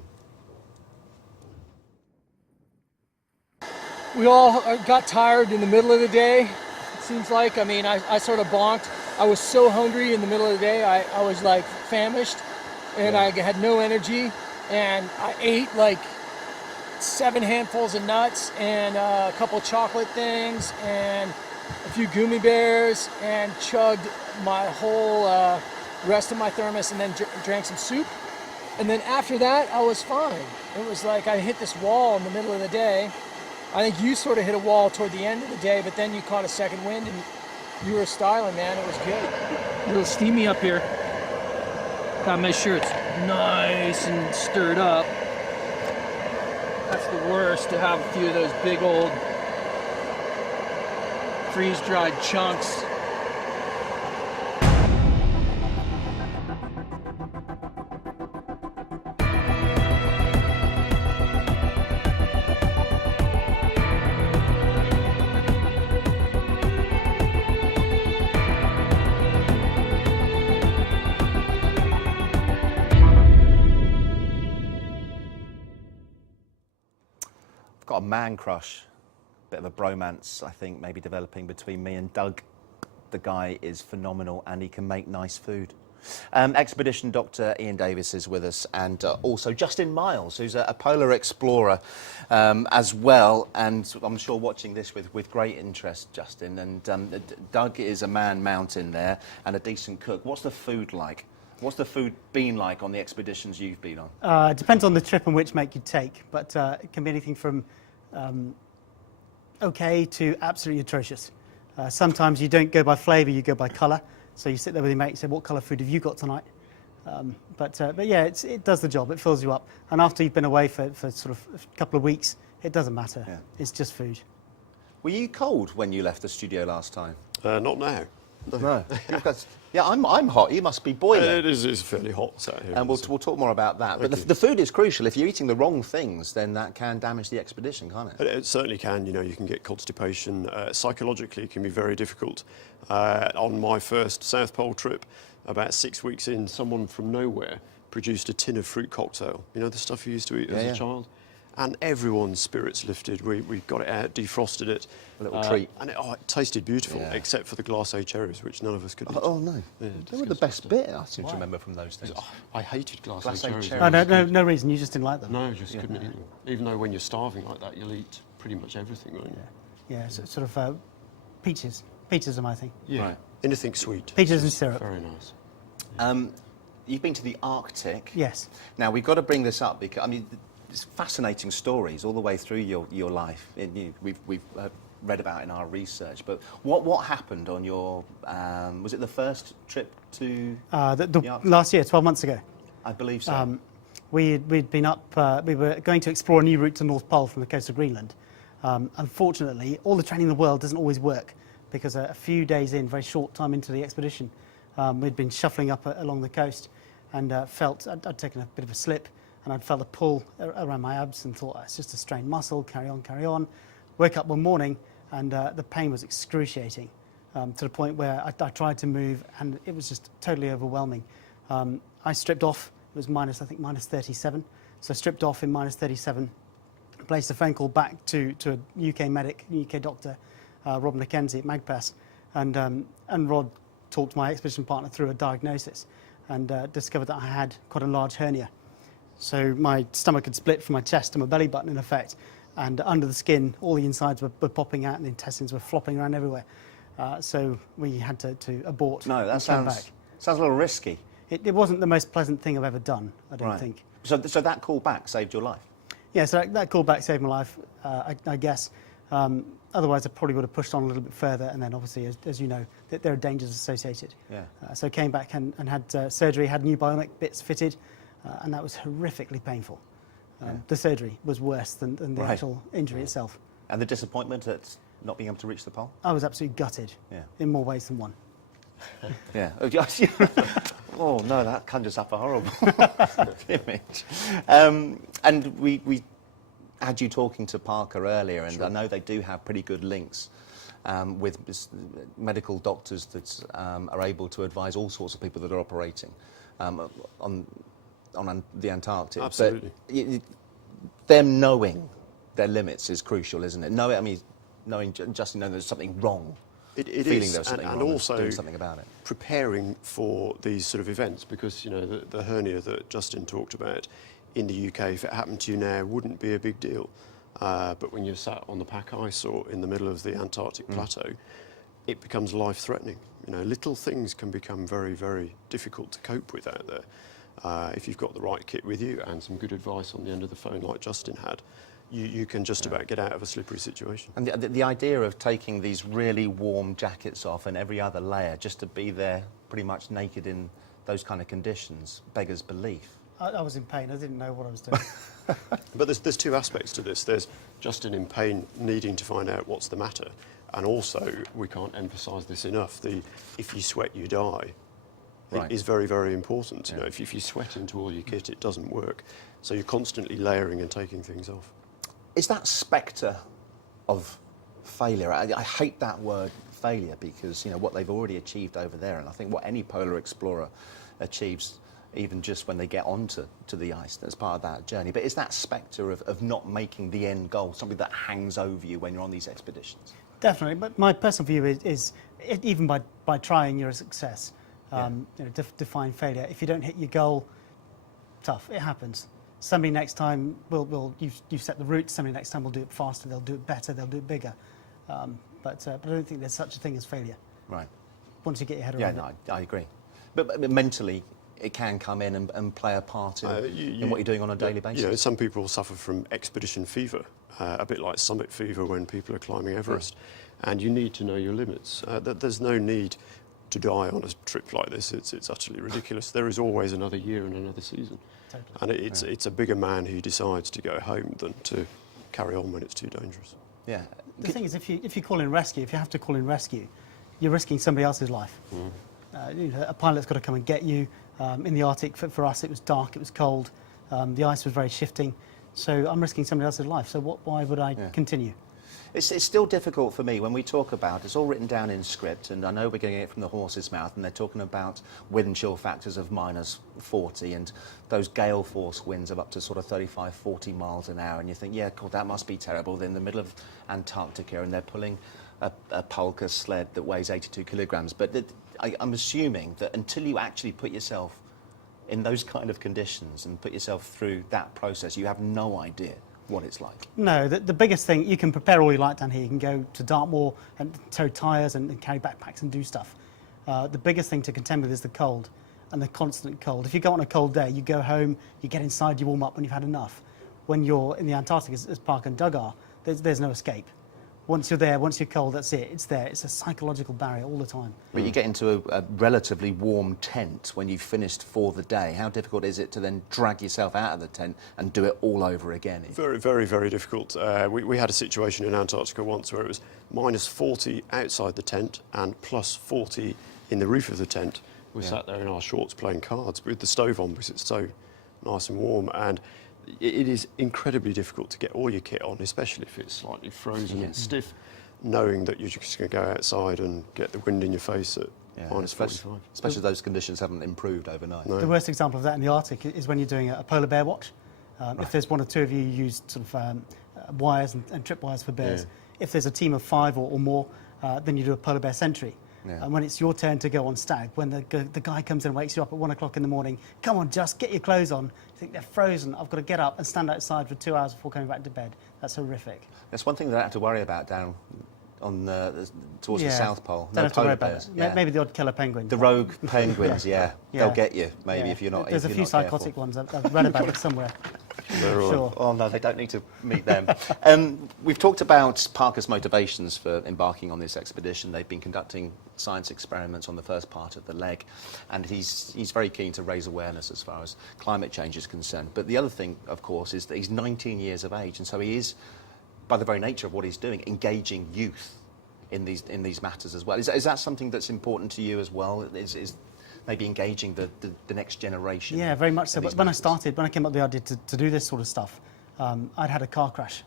We all got tired in the middle of the day, it seems like. I mean, I sort of bonked. I was so hungry in the middle of the day, I was like famished. And I had no energy, and I ate like 7 handfuls of nuts and a couple chocolate things and a few gummy bears, and chugged my whole rest of my thermos, and then drank some soup. And then after that, I was fine. It was like I hit this wall in the middle of the day. I think you sort of hit a wall toward the end of the day, but then you caught a second wind and you were styling, man. It was good. A little steamy up here. Gotta make sure it's nice and stirred up. That's the worst, to have a few of those big old freeze-dried chunks. Got a man crush, bit of a bromance, I think, maybe developing between me and Doug. The guy is phenomenal and he can make nice food. Expedition Dr. Ian Davis is with us, and also Justin Miles, who's a polar explorer as well, and I'm sure watching this with great interest, Justin. And Doug is a man mountain there and a decent cook. What's the food like? What's the food been like on the expeditions you've been on? It depends on the trip and which make you take, but it can be anything from okay to absolutely atrocious. Sometimes you don't go by flavour, you go by colour. So you sit there with your mate and say, what colour food have you got tonight? But yeah, it does the job. It fills you up. And after you've been away for sort of a couple of weeks, it doesn't matter. Yeah. It's just food. Were you cold when you left the studio last time? Not now. No. Yeah, I'm hot. You must be boiling. It is fairly hot out here. And we'll talk more about that. But the food is crucial. If you're eating the wrong things, then that can damage the expedition, can't it? It certainly can. You know, you can get constipation. Psychologically, it can be very difficult. On my first South Pole trip, about 6 weeks in, someone from nowhere produced a tin of fruit cocktail. You know, the stuff you used to eat as a child? And everyone's spirits lifted. We got it out, defrosted it. A little treat. And it tasted beautiful, except for the glacé cherries, which none of us could eat. Oh, no. Yeah, they were the best bit, I seem to remember, from those things. I hated glacé cherries. Oh, no reason, you just didn't like them? No, just couldn't eat them. Even though when you're starving like that, you'll eat pretty much everything, won't you? Yeah, sort of peaches. Peaches are my thing. Yeah. Right. Anything sweet. Peaches and syrup. Very nice. You've been to the Arctic. Yes. Now, we've got to bring this up because, I mean, it's fascinating stories all the way through your life. We've read about in our research. But what happened on your, was it the first trip to the Arctic? Last year, 12 months ago. I believe so. We'd been up, we were going to explore a new route to North Pole from the coast of Greenland. Unfortunately, all the training in the world doesn't always work because a few days in, very short time into the expedition, we'd been shuffling up along the coast and felt I'd taken a bit of a slip and I'd felt a pull around my abs and thought, it's just a strained muscle, carry on. Woke up one morning and the pain was excruciating to the point where I tried to move and it was just totally overwhelming. I stripped off, it was minus 37. So I stripped off in minus 37, placed a phone call back to a UK medic, UK doctor, Rob McKenzie at Magpass, and Rod talked my expedition partner through a diagnosis and discovered that I had quite a large hernia. So my stomach had split from my chest to my belly button, in effect, and under the skin, all the insides were popping out and the intestines were flopping around everywhere. So we had to abort. No, that and come sounds back. a little risky. It wasn't the most pleasant thing I've ever done, I don't think. So that call back saved your life? Yeah, so that call back saved my life, I guess. Otherwise, I probably would have pushed on a little bit further, and then obviously, as you know, there are dangers associated. Yeah. So I came back and had surgery, had new bionic bits fitted, and that was horrifically painful. The surgery was worse than the actual injury itself. And the disappointment at not being able to reach the pole? I was absolutely gutted, in more ways than one. Yeah. Oh no, that conjures up a horrible image. And we had you talking to Parker earlier, and I know they do have pretty good links with medical doctors that are able to advise all sorts of people that are operating on the Antarctic. Absolutely. But them knowing their limits is crucial, isn't it? Knowing there's something wrong. It feeling is, there's something and wrong, also doing something about it. Preparing for these sort of events, because you know the hernia that Justin talked about in the UK, if it happened to you now, wouldn't be a big deal. But when you're sat on the pack ice or in the middle of the Antarctic plateau, it becomes life-threatening. You know, little things can become very, very difficult to cope with out there. If you've got the right kit with you and some good advice on the end of the phone, like Justin had, you can just about get out of a slippery situation. And the idea of taking these really warm jackets off and every other layer just to be there pretty much naked in those kind of conditions beggars belief. I was in pain. I didn't know what I was doing. But there's two aspects to this. There's Justin in pain, needing to find out what's the matter, and also, we can't emphasise this enough, if you sweat, you die. It is very, very important. You know, if you sweat into all your kit, it doesn't work. So you're constantly layering and taking things off. Is that spectre of failure? I hate that word failure because, you know, what they've already achieved over there, and I think what any polar explorer achieves, even just when they get onto the ice, that's part of that journey. But is that spectre of not making the end goal something that hangs over you when you're on these expeditions? Definitely, but my personal view is even by trying, you're a success. You know, define failure. If you don't hit your goal, tough, it happens. Somebody next time you've set the route, somebody next time will do it faster, they'll do it better, they'll do it bigger. But I don't think there's such a thing as failure. Right. Once you get your head around it. Yeah, no, I agree. But mentally, it can come in and play a part in what you're doing on a daily basis? You know, some people suffer from expedition fever, a bit like summit fever when people are climbing Everest. And you need to know your limits. There's no need to die on a trip like this. It's utterly ridiculous. There is always another year and another season. Totally. And it's a bigger man who decides to go home than to carry on when it's too dangerous. Yeah. The thing is, if you call in rescue, if you have to call in rescue, you're risking somebody else's life. You know, a pilot's got to come and get you. In the Arctic, for us, it was dark, it was cold, the ice was very shifting, so I'm risking somebody else's life. So why would I continue? It's still difficult for me when we talk about, it's all written down in script, and I know we're getting it from the horse's mouth, and they're talking about wind chill factors of -40 and those gale force winds of up to sort of 35, 40 miles an hour, and you think, yeah, God, that must be terrible. They're in the middle of Antarctica and they're pulling a Polka sled that weighs 82 kilograms. But I'm assuming that until you actually put yourself in those kind of conditions and put yourself through that process, you have no idea what it's like. No, the biggest thing, you can prepare all you like down here. You can go to Dartmoor and tow tyres and carry backpacks and do stuff. The biggest thing to contend with is the cold and the constant cold. If you go on a cold day, you go home, you get inside, you warm up when you've had enough. When you're in the Antarctic, as Parker and Doug are, there's no escape. Once you're there, once you're cold, that's it. It's there. It's a psychological barrier all the time. But you get into a relatively warm tent when you've finished for the day. How difficult is it to then drag yourself out of the tent and do it all over again? Very, very, very difficult. We had a situation in Antarctica once where it was -40 outside the tent and +40 in the roof of the tent. We sat there in our shorts playing cards with the stove on because it's so nice and warm. And it is incredibly difficult to get all your kit on, especially if it's slightly frozen and stiff, knowing that you're just going to go outside and get the wind in your face at -45. Especially those conditions haven't improved overnight. No. The worst example of that in the Arctic is when you're doing a polar bear watch. If there's one or two of you use sort of wires and trip wires for bears. If there's a team of 5 or more, then you do a polar bear sentry. And when it's your turn to go on stag, when the guy comes in and wakes you up at 1 o'clock in the morning, come on, just get your clothes on. You think they're frozen. I've got to get up and stand outside for 2 hours before coming back to bed. That's horrific. That's one thing that I have to worry about down on towards the South Pole. Don't have to worry about it. Maybe the odd killer penguin. The rogue penguins, they'll get you. Maybe if you're not. There's a few psychotic ones. I've read about it somewhere. Sure. Oh no, they don't need to meet them. We've talked about Parker's motivations for embarking on this expedition. They've been conducting science experiments on the first part of the leg, and he's very keen to raise awareness as far as climate change is concerned. But the other thing, of course, is that he's 19 years of age, and so he is, by the very nature of what he's doing, engaging youth in these matters as well. Is that something that's important to you as well? Is maybe engaging the next generation? Yeah, very much so. But when I came up with the idea to do this sort of stuff, I'd had a car crash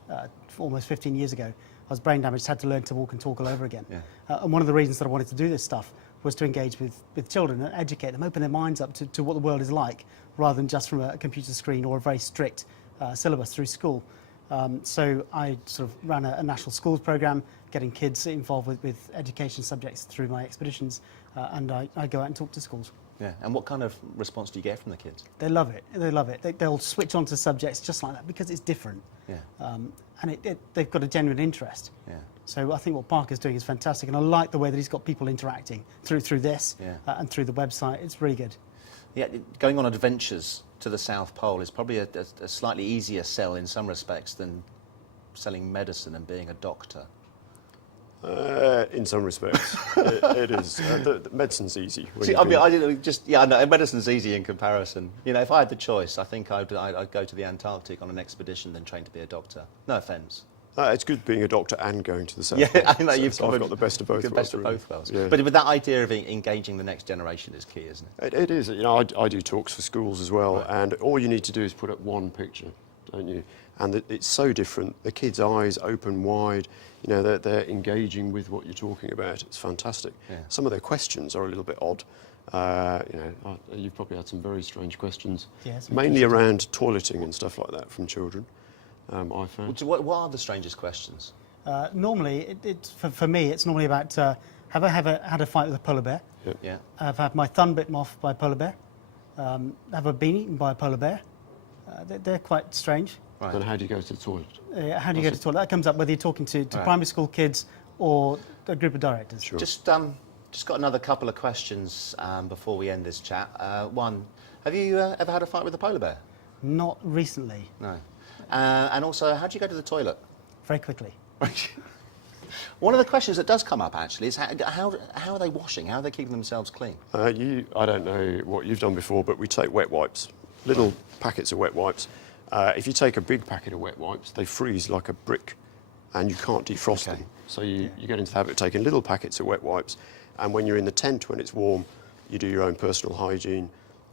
almost 15 years ago. I was brain damaged, had to learn to walk and talk all over again. And one of the reasons that I wanted to do this stuff was to engage with children and educate them, open their minds up to what the world is like, rather than just from a computer screen or a very strict syllabus through school. So I sort of ran a national schools programme, getting kids involved with education subjects through my expeditions, and I go out and talk to schools. Yeah, and what kind of response do you get from the kids? They love it. They love it. They'll switch on to subjects just like that because it's different. And they've got a genuine interest. So I think what Parker's doing is fantastic, and I like the way that he's got people interacting through this and through the website. It's really good. Yeah, going on adventures to the South Pole is probably a slightly easier sell in some respects than selling medicine and being a doctor. In some respects, it is. The medicine's easy. See, I mean, no, medicine's easy in comparison. You know, if I had the choice, I think I'd go to the Antarctic on an expedition than train to be a doctor. No offence. It's good being a doctor and going to the South Pole. I know you've got the best of both worlds. Best of both worlds. But with that idea of engaging the next generation is key, isn't it? It is. You know, I do talks for schools as well, and all you need to do is put up one picture, don't you? And it's so different. The kids' eyes open wide. You know, they're engaging with what you're talking about. It's fantastic. Some of their questions are a little bit odd. You know, you've probably had some very strange questions, mainly around toileting and stuff like that from children. I found. What are the strangest questions? Normally, for me, it's normally about have I ever had a fight with a polar bear? Have I had my thumb bitten off by a polar bear? Have I been eaten by a polar bear? They're quite strange. Right. And how do you go to the toilet? How do you go to the toilet? That comes up whether you're talking to primary school kids or a group of directors. Sure. Just got another couple of questions before we end this chat. One, Have you ever had a fight with a polar bear? Not recently. No. And also, how do you go to the toilet? Very quickly. One of the questions that does come up, actually, is how are they washing? How are they keeping themselves clean? I don't know what you've done before, but we take wet wipes, little packets of wet wipes. If you take a big packet of wet wipes, they freeze like a brick, and you can't defrost them. So you get into the habit of taking little packets of wet wipes, and when you're in the tent, when it's warm, you do your own personal hygiene.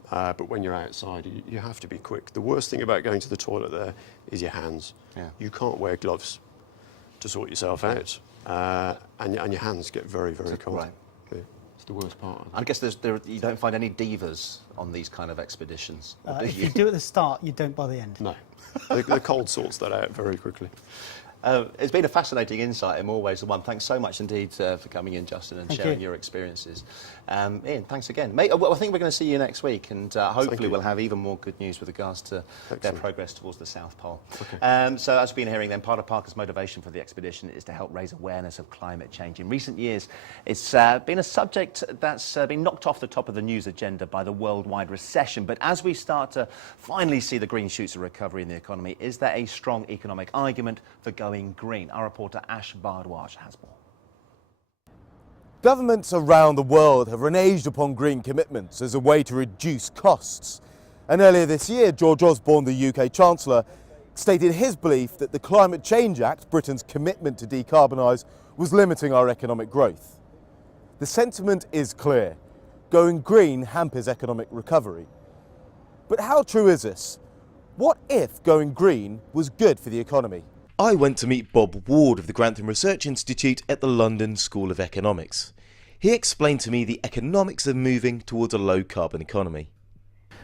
But when you're outside, you have to be quick. The worst thing about going to the toilet there is your hands. Yeah. You can't wear gloves to sort yourself out, and your hands get very, very cold. Right. Yeah, it's the worst part. I guess you don't find any divas on these kind of expeditions. Or do If you do it at the start, you don't by the end. No, the cold sorts that out very quickly. It's been a fascinating insight in more ways than one. Thanks so much indeed for coming in, Justin, and sharing your experiences. Ian, thanks again. Mate, I think we're going to see you next week, and hopefully we'll have even more good news with regards to their progress towards the South Pole. Okay. So as we've been hearing then, part of Parker's motivation for the expedition is to help raise awareness of climate change. In recent years, it's been a subject that's been knocked off the top of the news agenda by the worldwide recession. But as we start to finally see the green shoots of recovery in the economy, is there a strong economic argument for going green? Our reporter Ash Bardwaj has more. Governments around the world have reneged upon green commitments as a way to reduce costs. And earlier this year, George Osborne, the UK Chancellor, stated his belief that the Climate Change Act, Britain's commitment to decarbonise, was limiting our economic growth. The sentiment is clear. Going green hampers economic recovery. But how true is this? What if going green was good for the economy? I went to meet Bob Ward of the Grantham Research Institute at the London School of Economics. He explained to me the economics of moving towards a low-carbon economy.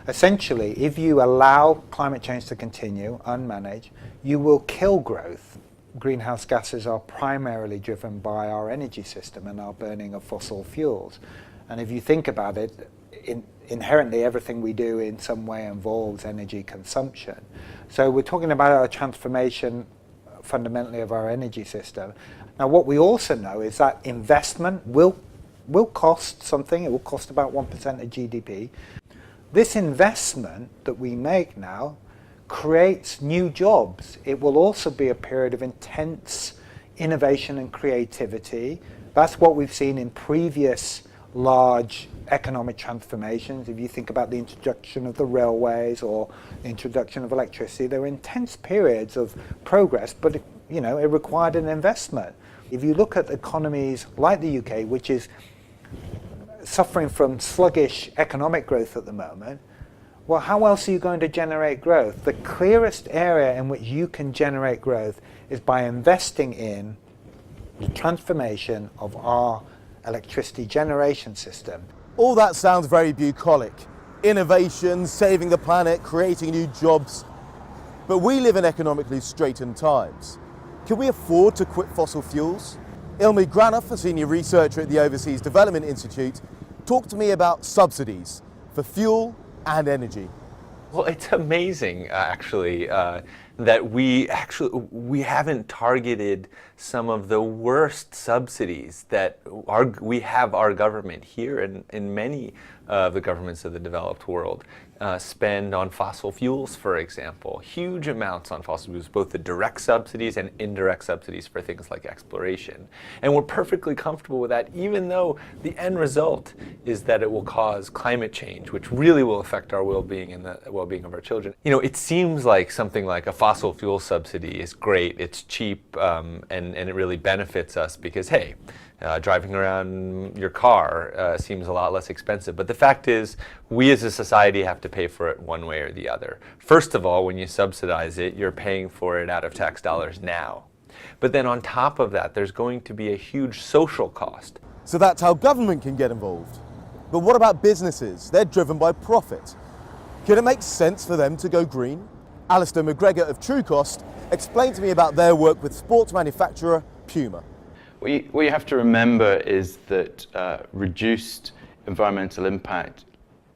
Essentially, if you allow climate change to continue unmanaged, you will kill growth. Greenhouse gases are primarily driven by our energy system and our burning of fossil fuels. And if you think about it, inherently everything we do in some way involves energy consumption. So we're talking about a transformation fundamentally of our energy system. Now what we also know is that investment will cost something. It will cost about 1% of GDP. This investment that we make now creates new jobs. It will also be a period of intense innovation and creativity. That's what we've seen in previous large economic transformations. If you think about the introduction of the railways or the introduction of electricity, there were intense periods of progress, but it required an investment. If you look at economies like the UK, which is suffering from sluggish economic growth at the moment, well, how else are you going to generate growth? The clearest area in which you can generate growth is by investing in the transformation of our electricity generation system. All that sounds very bucolic. Innovation, saving the planet, creating new jobs. But we live in economically straitened times. Can we afford to quit fossil fuels? Ilmi Granoff, a senior researcher at the Overseas Development Institute, talked to me about subsidies for fuel and energy. Well, it's amazing, actually, that we haven't targeted some of the worst subsidies that we have our government here and in many of the governments of the developed world spend on fossil fuels, for example. Huge amounts on fossil fuels, both the direct subsidies and indirect subsidies for things like exploration. And we're perfectly comfortable with that, even though the end result is that it will cause climate change, which really will affect our well-being and the well-being of our children. You know, it seems like something like a fossil fuel subsidy is great, it's cheap, and it really benefits us because, hey, driving around your car seems a lot less expensive. But the fact is, we as a society have to pay for it one way or the other. First of all, when you subsidize it, you're paying for it out of tax dollars now. But then on top of that, there's going to be a huge social cost. So that's how government can get involved. But what about businesses? They're driven by profit. Can it make sense for them to go green? Alistair McGregor of Truecost explained to me about their work with sports manufacturer Puma. What you have to remember is that reduced environmental impact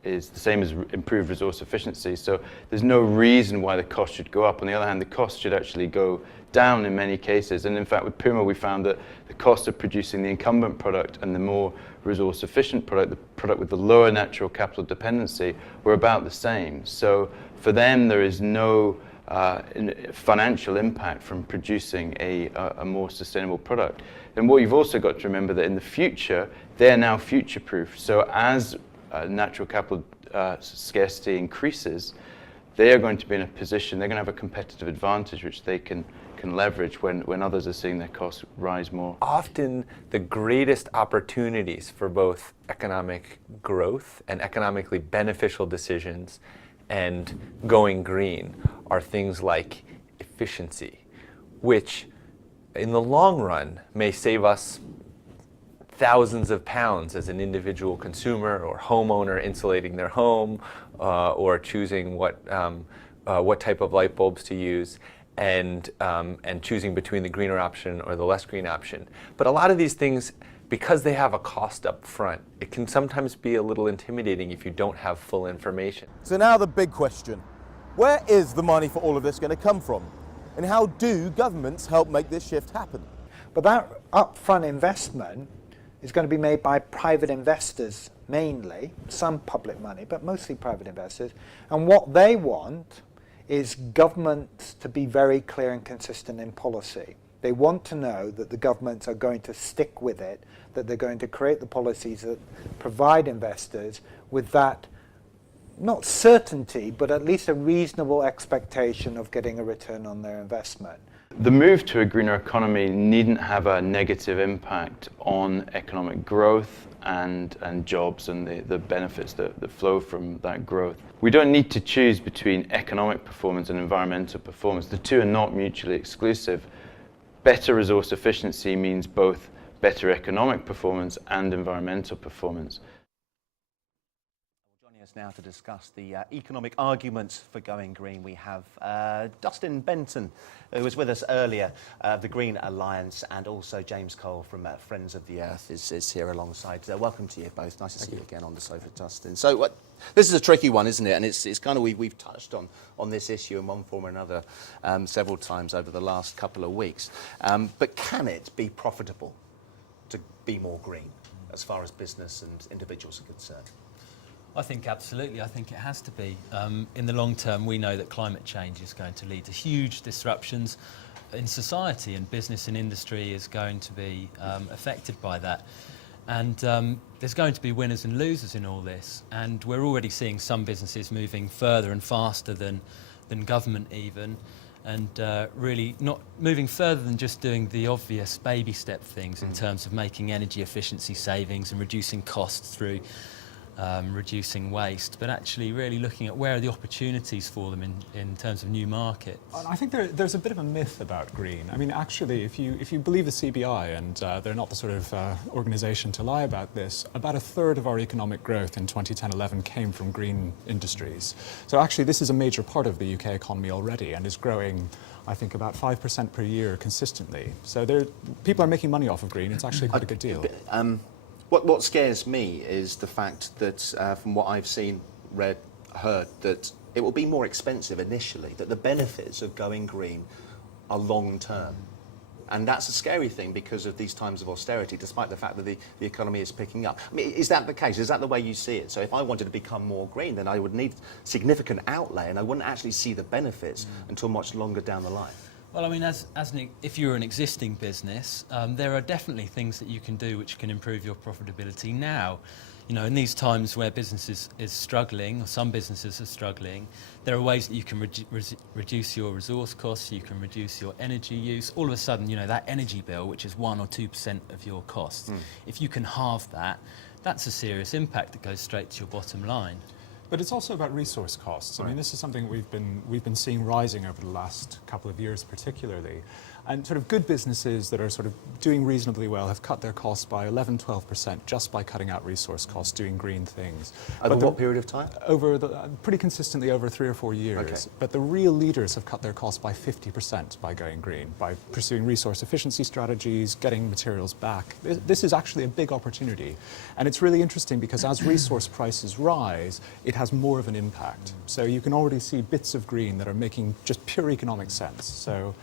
is the same as improved resource efficiency. So there's no reason why the cost should go up. On the other hand, the cost should actually go down in many cases. And in fact, with Puma, we found that the cost of producing the incumbent product and the more resource efficient product, the product with the lower natural capital dependency, were about the same. So for them, there is no financial impact from producing a more sustainable product. And what you've also got to remember that in the future, they're now future-proof. So as natural capital scarcity increases, they are going to be in a position, they're going to have a competitive advantage which they can leverage when others are seeing their costs rise more. Often the greatest opportunities for both economic growth and economically beneficial decisions and going green are things like efficiency, which in the long run may save us thousands of pounds as an individual consumer or homeowner insulating their home or choosing what type of light bulbs to use and choosing between the greener option or the less green option. But a lot of these things, because they have a cost up front, it can sometimes be a little intimidating if you don't have full information. So now the big question, where is the money for all of this going to come from? And how do governments help make this shift happen? But that upfront investment is going to be made by private investors mainly, some public money, but mostly private investors. And what they want is governments to be very clear and consistent in policy. They want to know that the governments are going to stick with it, that they're going to create the policies that provide investors with that, not certainty, but at least a reasonable expectation of getting a return on their investment. The move to a greener economy needn't have a negative impact on economic growth and jobs and the benefits that flow from that growth. We don't need to choose between economic performance and environmental performance. The two are not mutually exclusive. Better resource efficiency means both better economic performance and environmental performance. Joining us now to discuss the economic arguments for going green, we have Dustin Benton, who was with us earlier, the Green Alliance, and also James Cole from Friends of the Earth is here alongside. Welcome to you both. Nice to see you again on the sofa, Dustin. So this is a tricky one, isn't it? And it's kind of, we've touched on this issue in one form or another several times over the last couple of weeks. But can it be profitable to be more green as far as business and individuals are concerned? I think absolutely. I think it has to be. In the long term, we know that climate change is going to lead to huge disruptions in society, and business and industry is going to be affected by that. And there's going to be winners and losers in all this. And we're already seeing some businesses moving further and faster than government even, and really not moving further than just doing the obvious baby step things in terms of making energy efficiency savings and reducing costs through reducing waste, but actually really looking at where are the opportunities for them in terms of new markets. I think there's a bit of a myth about green. I mean, actually, if you believe the CBI, and they're not the sort of organisation to lie about this, about a third of our economic growth in 2010-11 came from green industries. So actually, this is a major part of the UK economy already, and is growing, I think, about 5% per year consistently. So people are making money off of green. It's actually quite a good deal. What scares me is the fact that, from what I've seen, read, heard, that it will be more expensive initially, that the benefits of going green are long-term. And that's a scary thing because of these times of austerity, despite the fact that the economy is picking up. I mean, is that the case? Is that the way you see it? So if I wanted to become more green, then I would need significant outlay, and I wouldn't actually see the benefits until much longer down the line. Well, I mean, if you're an existing business, there are definitely things that you can do which can improve your profitability now. You know, in these times where business is struggling, or some businesses are struggling, there are ways that you can reduce your resource costs, you can reduce your energy use. All of a sudden, you know, that energy bill, which is 1 or 2% of your costs, if you can halve that, that's a serious impact that goes straight to your bottom line. But it's also about resource costs. I mean, this is something we've been seeing rising over the last couple of years, particularly. And sort of good businesses that are sort of doing reasonably well have cut their costs by 11-12% just by cutting out resource costs, doing green things. Over what period of time? Pretty consistently over 3 or 4 years. Okay. But the real leaders have cut their costs by 50% by going green, by pursuing resource efficiency strategies, getting materials back. This is actually a big opportunity. And it's really interesting because as resource prices rise, it has more of an impact. So you can already see bits of green that are making just pure economic sense. So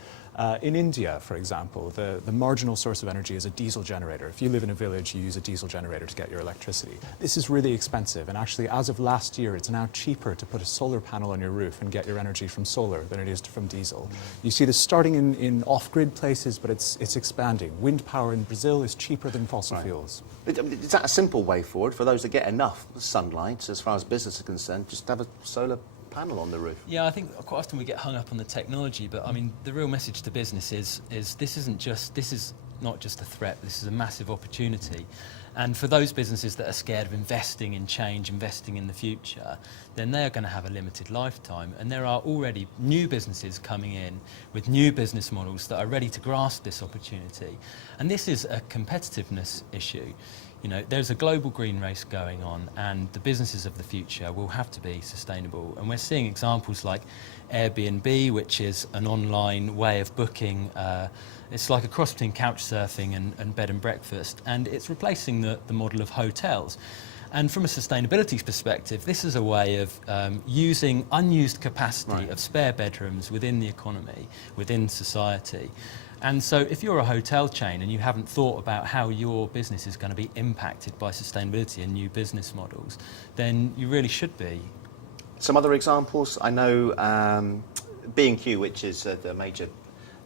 in India, for example, the marginal source of energy is a diesel generator. If you live in a village, you use a diesel generator to get your electricity. This is really expensive, and actually, as of last year, it's now cheaper to put a solar panel on your roof and get your energy from solar than it is from diesel. You see this starting in off-grid places, but it's expanding. Wind power in Brazil is cheaper than fossil fuels. Is that a simple way forward for those that get enough sunlight, as far as business is concerned, just have a solar panel on the roof? Yeah, I think quite often we get hung up on the technology, but I mean, the real message to business is this is not just a threat, this is a massive opportunity. And for those businesses that are scared of investing in change, investing in the future, then they are going to have a limited lifetime. And there are already new businesses coming in with new business models that are ready to grasp this opportunity. And this is a competitiveness issue. You know, there's a global green race going on, and the businesses of the future will have to be sustainable. And we're seeing examples like Airbnb, which is an online way of booking. It's like a cross between couch surfing and bed and breakfast, and it's replacing the model of hotels. And from a sustainability perspective, this is a way of using unused capacity of spare bedrooms within the economy, within society. And so if you're a hotel chain and you haven't thought about how your business is going to be impacted by sustainability and new business models, then you really should be. Some other examples, I know B&Q, which is the major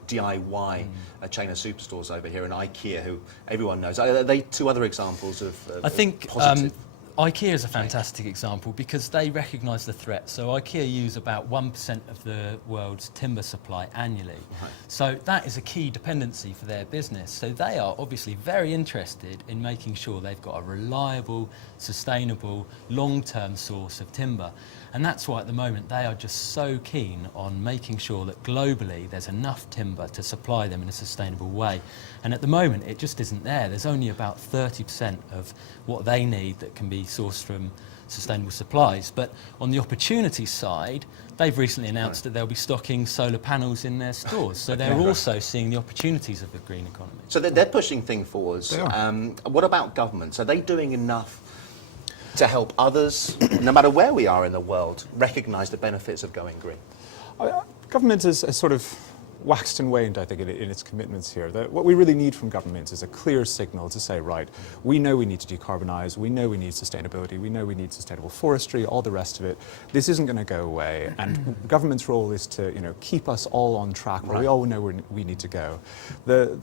DIY chain of superstores over here, and IKEA, who everyone knows. Are they two other examples of I think positive? IKEA is a fantastic example because they recognise the threat. So IKEA use about 1% of the world's timber supply annually. Right. So that is a key dependency for their business. So they are obviously very interested in making sure they've got a reliable, sustainable, long-term source of timber. And that's why at the moment they are just so keen on making sure that globally there's enough timber to supply them in a sustainable way. And at the moment it just isn't there. There's only about 30% of what they need that can be sourced from sustainable supplies. But on the opportunity side, they've recently announced that they'll be stocking solar panels in their stores. So they're also seeing the opportunities of the green economy. So they're pushing things forwards. What about governments? Are they doing enough to help others, no matter where we are in the world, recognise the benefits of going green? Government has sort of waxed and waned, I think, in its commitments here. What we really need from governments is a clear signal to say, right, we know we need to decarbonise, we know we need sustainability, we know we need sustainable forestry, all the rest of it. This isn't going to go away, and government's role is to, keep us all on track where we all know where we need to go.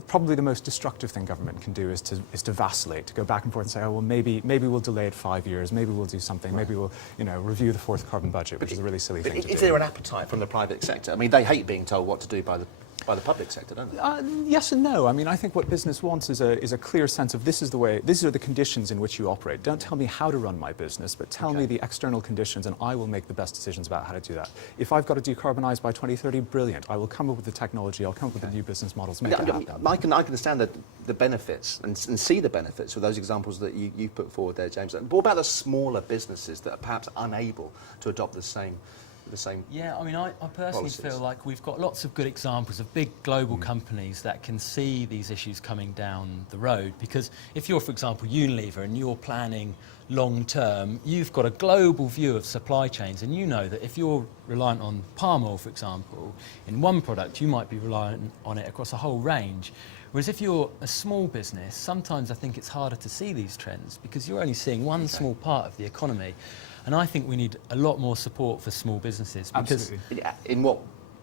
Probably the most destructive thing government can do is to vacillate, to go back and forth and say, oh, well, maybe we'll delay it 5 years, maybe we'll do something, maybe we'll, review the fourth carbon budget, which is a really silly thing to do. Is there an appetite from the private sector? I mean, they hate being told what to do by the public sector, don't they? Yes and no. I mean, I think what business wants is a clear sense of these are the conditions in which you operate. Don't tell me how to run my business, but tell me the external conditions and I will make the best decisions about how to do that. If I've got to decarbonise by 2030, brilliant. I will come up with the technology, I'll come up with the new business models, make it happen. I can understand the benefits and see the benefits of those examples that you put forward there, James. But what about the smaller businesses that are perhaps unable to adopt the same? Yeah, I mean, I personally feel like we've got lots of good examples of big global companies that can see these issues coming down the road. Because if you're, for example, Unilever and you're planning long term, you've got a global view of supply chains, and you know that if you're reliant on palm oil, for example, in one product, you might be reliant on it across a whole range. Whereas if you're a small business, sometimes I think it's harder to see these trends because you're only seeing one small part of the economy. And I think we need a lot more support for small businesses. Because in what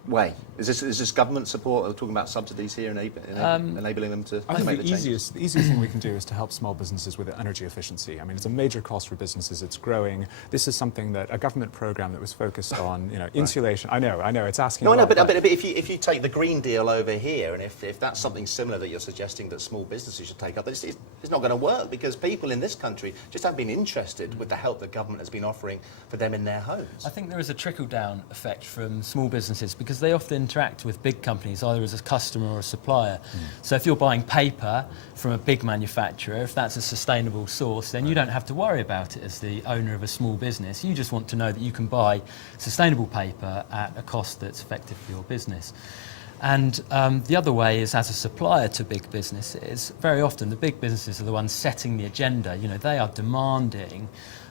way? Is this government support? Are we talking about subsidies here, enabling them to make the changes? The easiest thing we can do is to help small businesses with energy efficiency. I mean, it's a major cost for businesses. It's growing. This is something that a government program that was focused on, insulation. I know. It's asking. But if you take the Green Deal over here, and if that's something similar that you're suggesting that small businesses should take up, it's not going to work because people in this country just haven't been interested with the help that government has been offering for them in their homes. I think there is a trickle-down effect from small businesses because because they often interact with big companies either as a customer or a supplier. So if you're buying paper from a big manufacturer, if that's a sustainable source, then you don't have to worry about it as the owner of a small business. You just want to know that you can buy sustainable paper at a cost that's effective for your business. And the other way is as a supplier to big businesses. Very often the big businesses are the ones setting the agenda. You know, they are demanding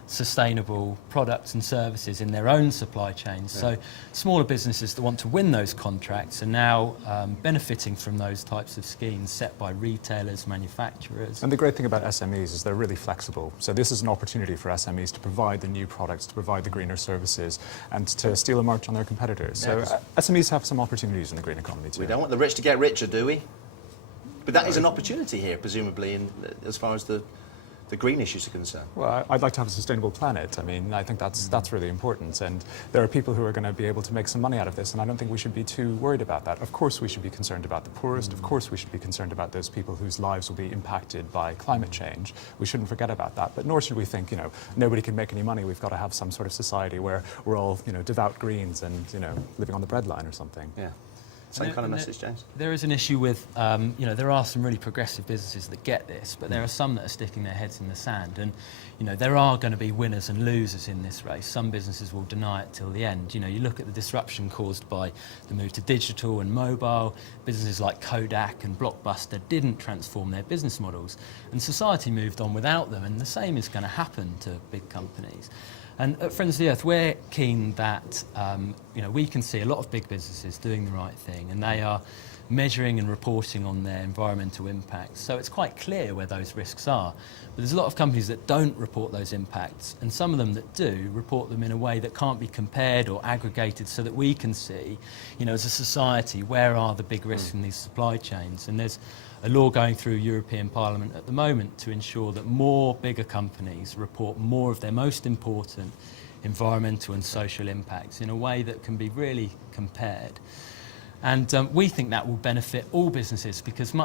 sustainable products and services in their own supply chains. So smaller businesses that want to win those contracts are now benefiting from those types of schemes set by retailers, manufacturers. And the great thing about SMEs is they're really flexible. So this is an opportunity for SMEs to provide the new products, to provide the greener services, and to steal a march on their competitors. So SMEs have some opportunities in the green economy too. We don't want the rich to get richer, do we? But that is an opportunity here, presumably, as far as the green issues are concerned. Well, I'd like to have a sustainable planet. I mean, I think that's really important. And there are people who are going to be able to make some money out of this, and I don't think we should be too worried about that. Of course, we should be concerned about the poorest. Of course, we should be concerned about those people whose lives will be impacted by climate change. We shouldn't forget about that. But nor should we think, you know, nobody can make any money. We've got to have some sort of society where we're all, you know, devout Greens and, you know, living on the breadline or something. Yeah. Same kind of message, James. There is an issue with, you know, there are some really progressive businesses that get this, but there are some that are sticking their heads in the sand. And, you know, there are going to be winners and losers in this race. Some businesses will deny it till the end. You know, you look at the disruption caused by the move to digital and mobile. Businesses like Kodak and Blockbuster didn't transform their business models. And society moved on without them, and the same is going to happen to big companies. And at Friends of the Earth, we're keen that you know, we can see a lot of big businesses doing the right thing, and they are measuring and reporting on their environmental impacts. So it's quite clear where those risks are. But there's a lot of companies that don't report those impacts, and some of them that do report them in a way that can't be compared or aggregated so that we can see, you know, as a society, where are the big risks in these supply chains. And there's a law going through European Parliament at the moment to ensure that more bigger companies report more of their most important environmental and social impacts in a way that can be really compared. And we think that will benefit all businesses, because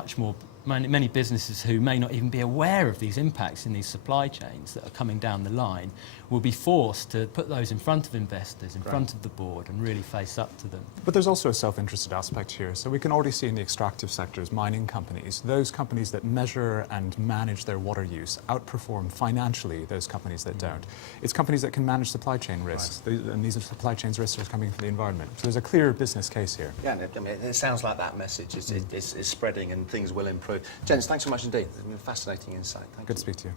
many businesses who may not even be aware of these impacts in these supply chains that are coming down the line will be forced to put those in front of investors, in front of the board, and really face up to them. But there's also a self-interested aspect here. So we can already see in the extractive sectors, mining companies, those companies that measure and manage their water use outperform financially those companies that don't. It's companies that can manage supply chain risks, and these supply chain risks are coming from the environment. So there's a clear business case here. Yeah, I mean, it sounds like that message is spreading and things will improve. Jens, thanks so much indeed. It's been a fascinating insight. Thank you. Good to speak to you.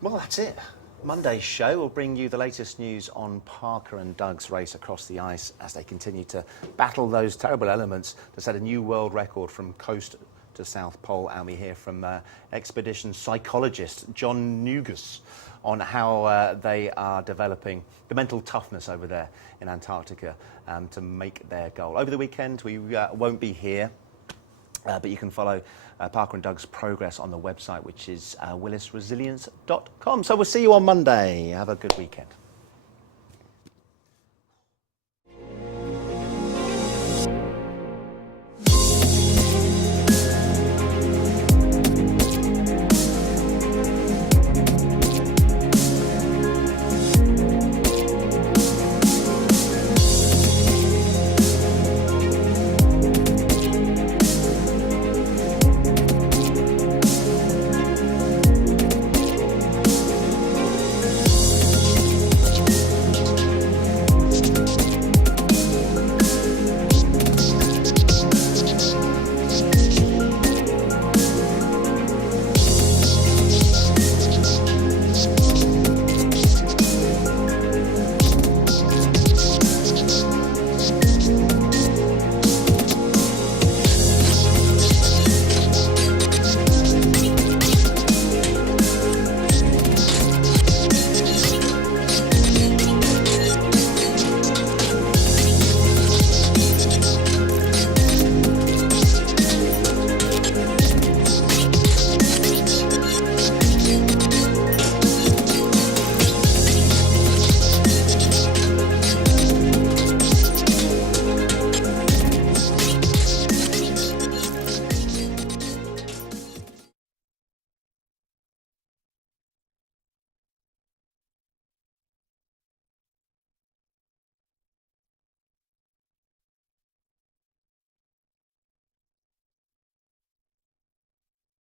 Well, that's it. Monday's show will bring you the latest news on Parker and Doug's race across the ice as they continue to battle those terrible elements to set a new world record from coast to South Pole. And we hear from expedition psychologist John Nugas on how they are developing the mental toughness over there in Antarctica to make their goal. Over the weekend, we won't be here. But you can follow Parker and Doug's progress on the website, which is willisresilience.com. So we'll see you on Monday. Have a good weekend.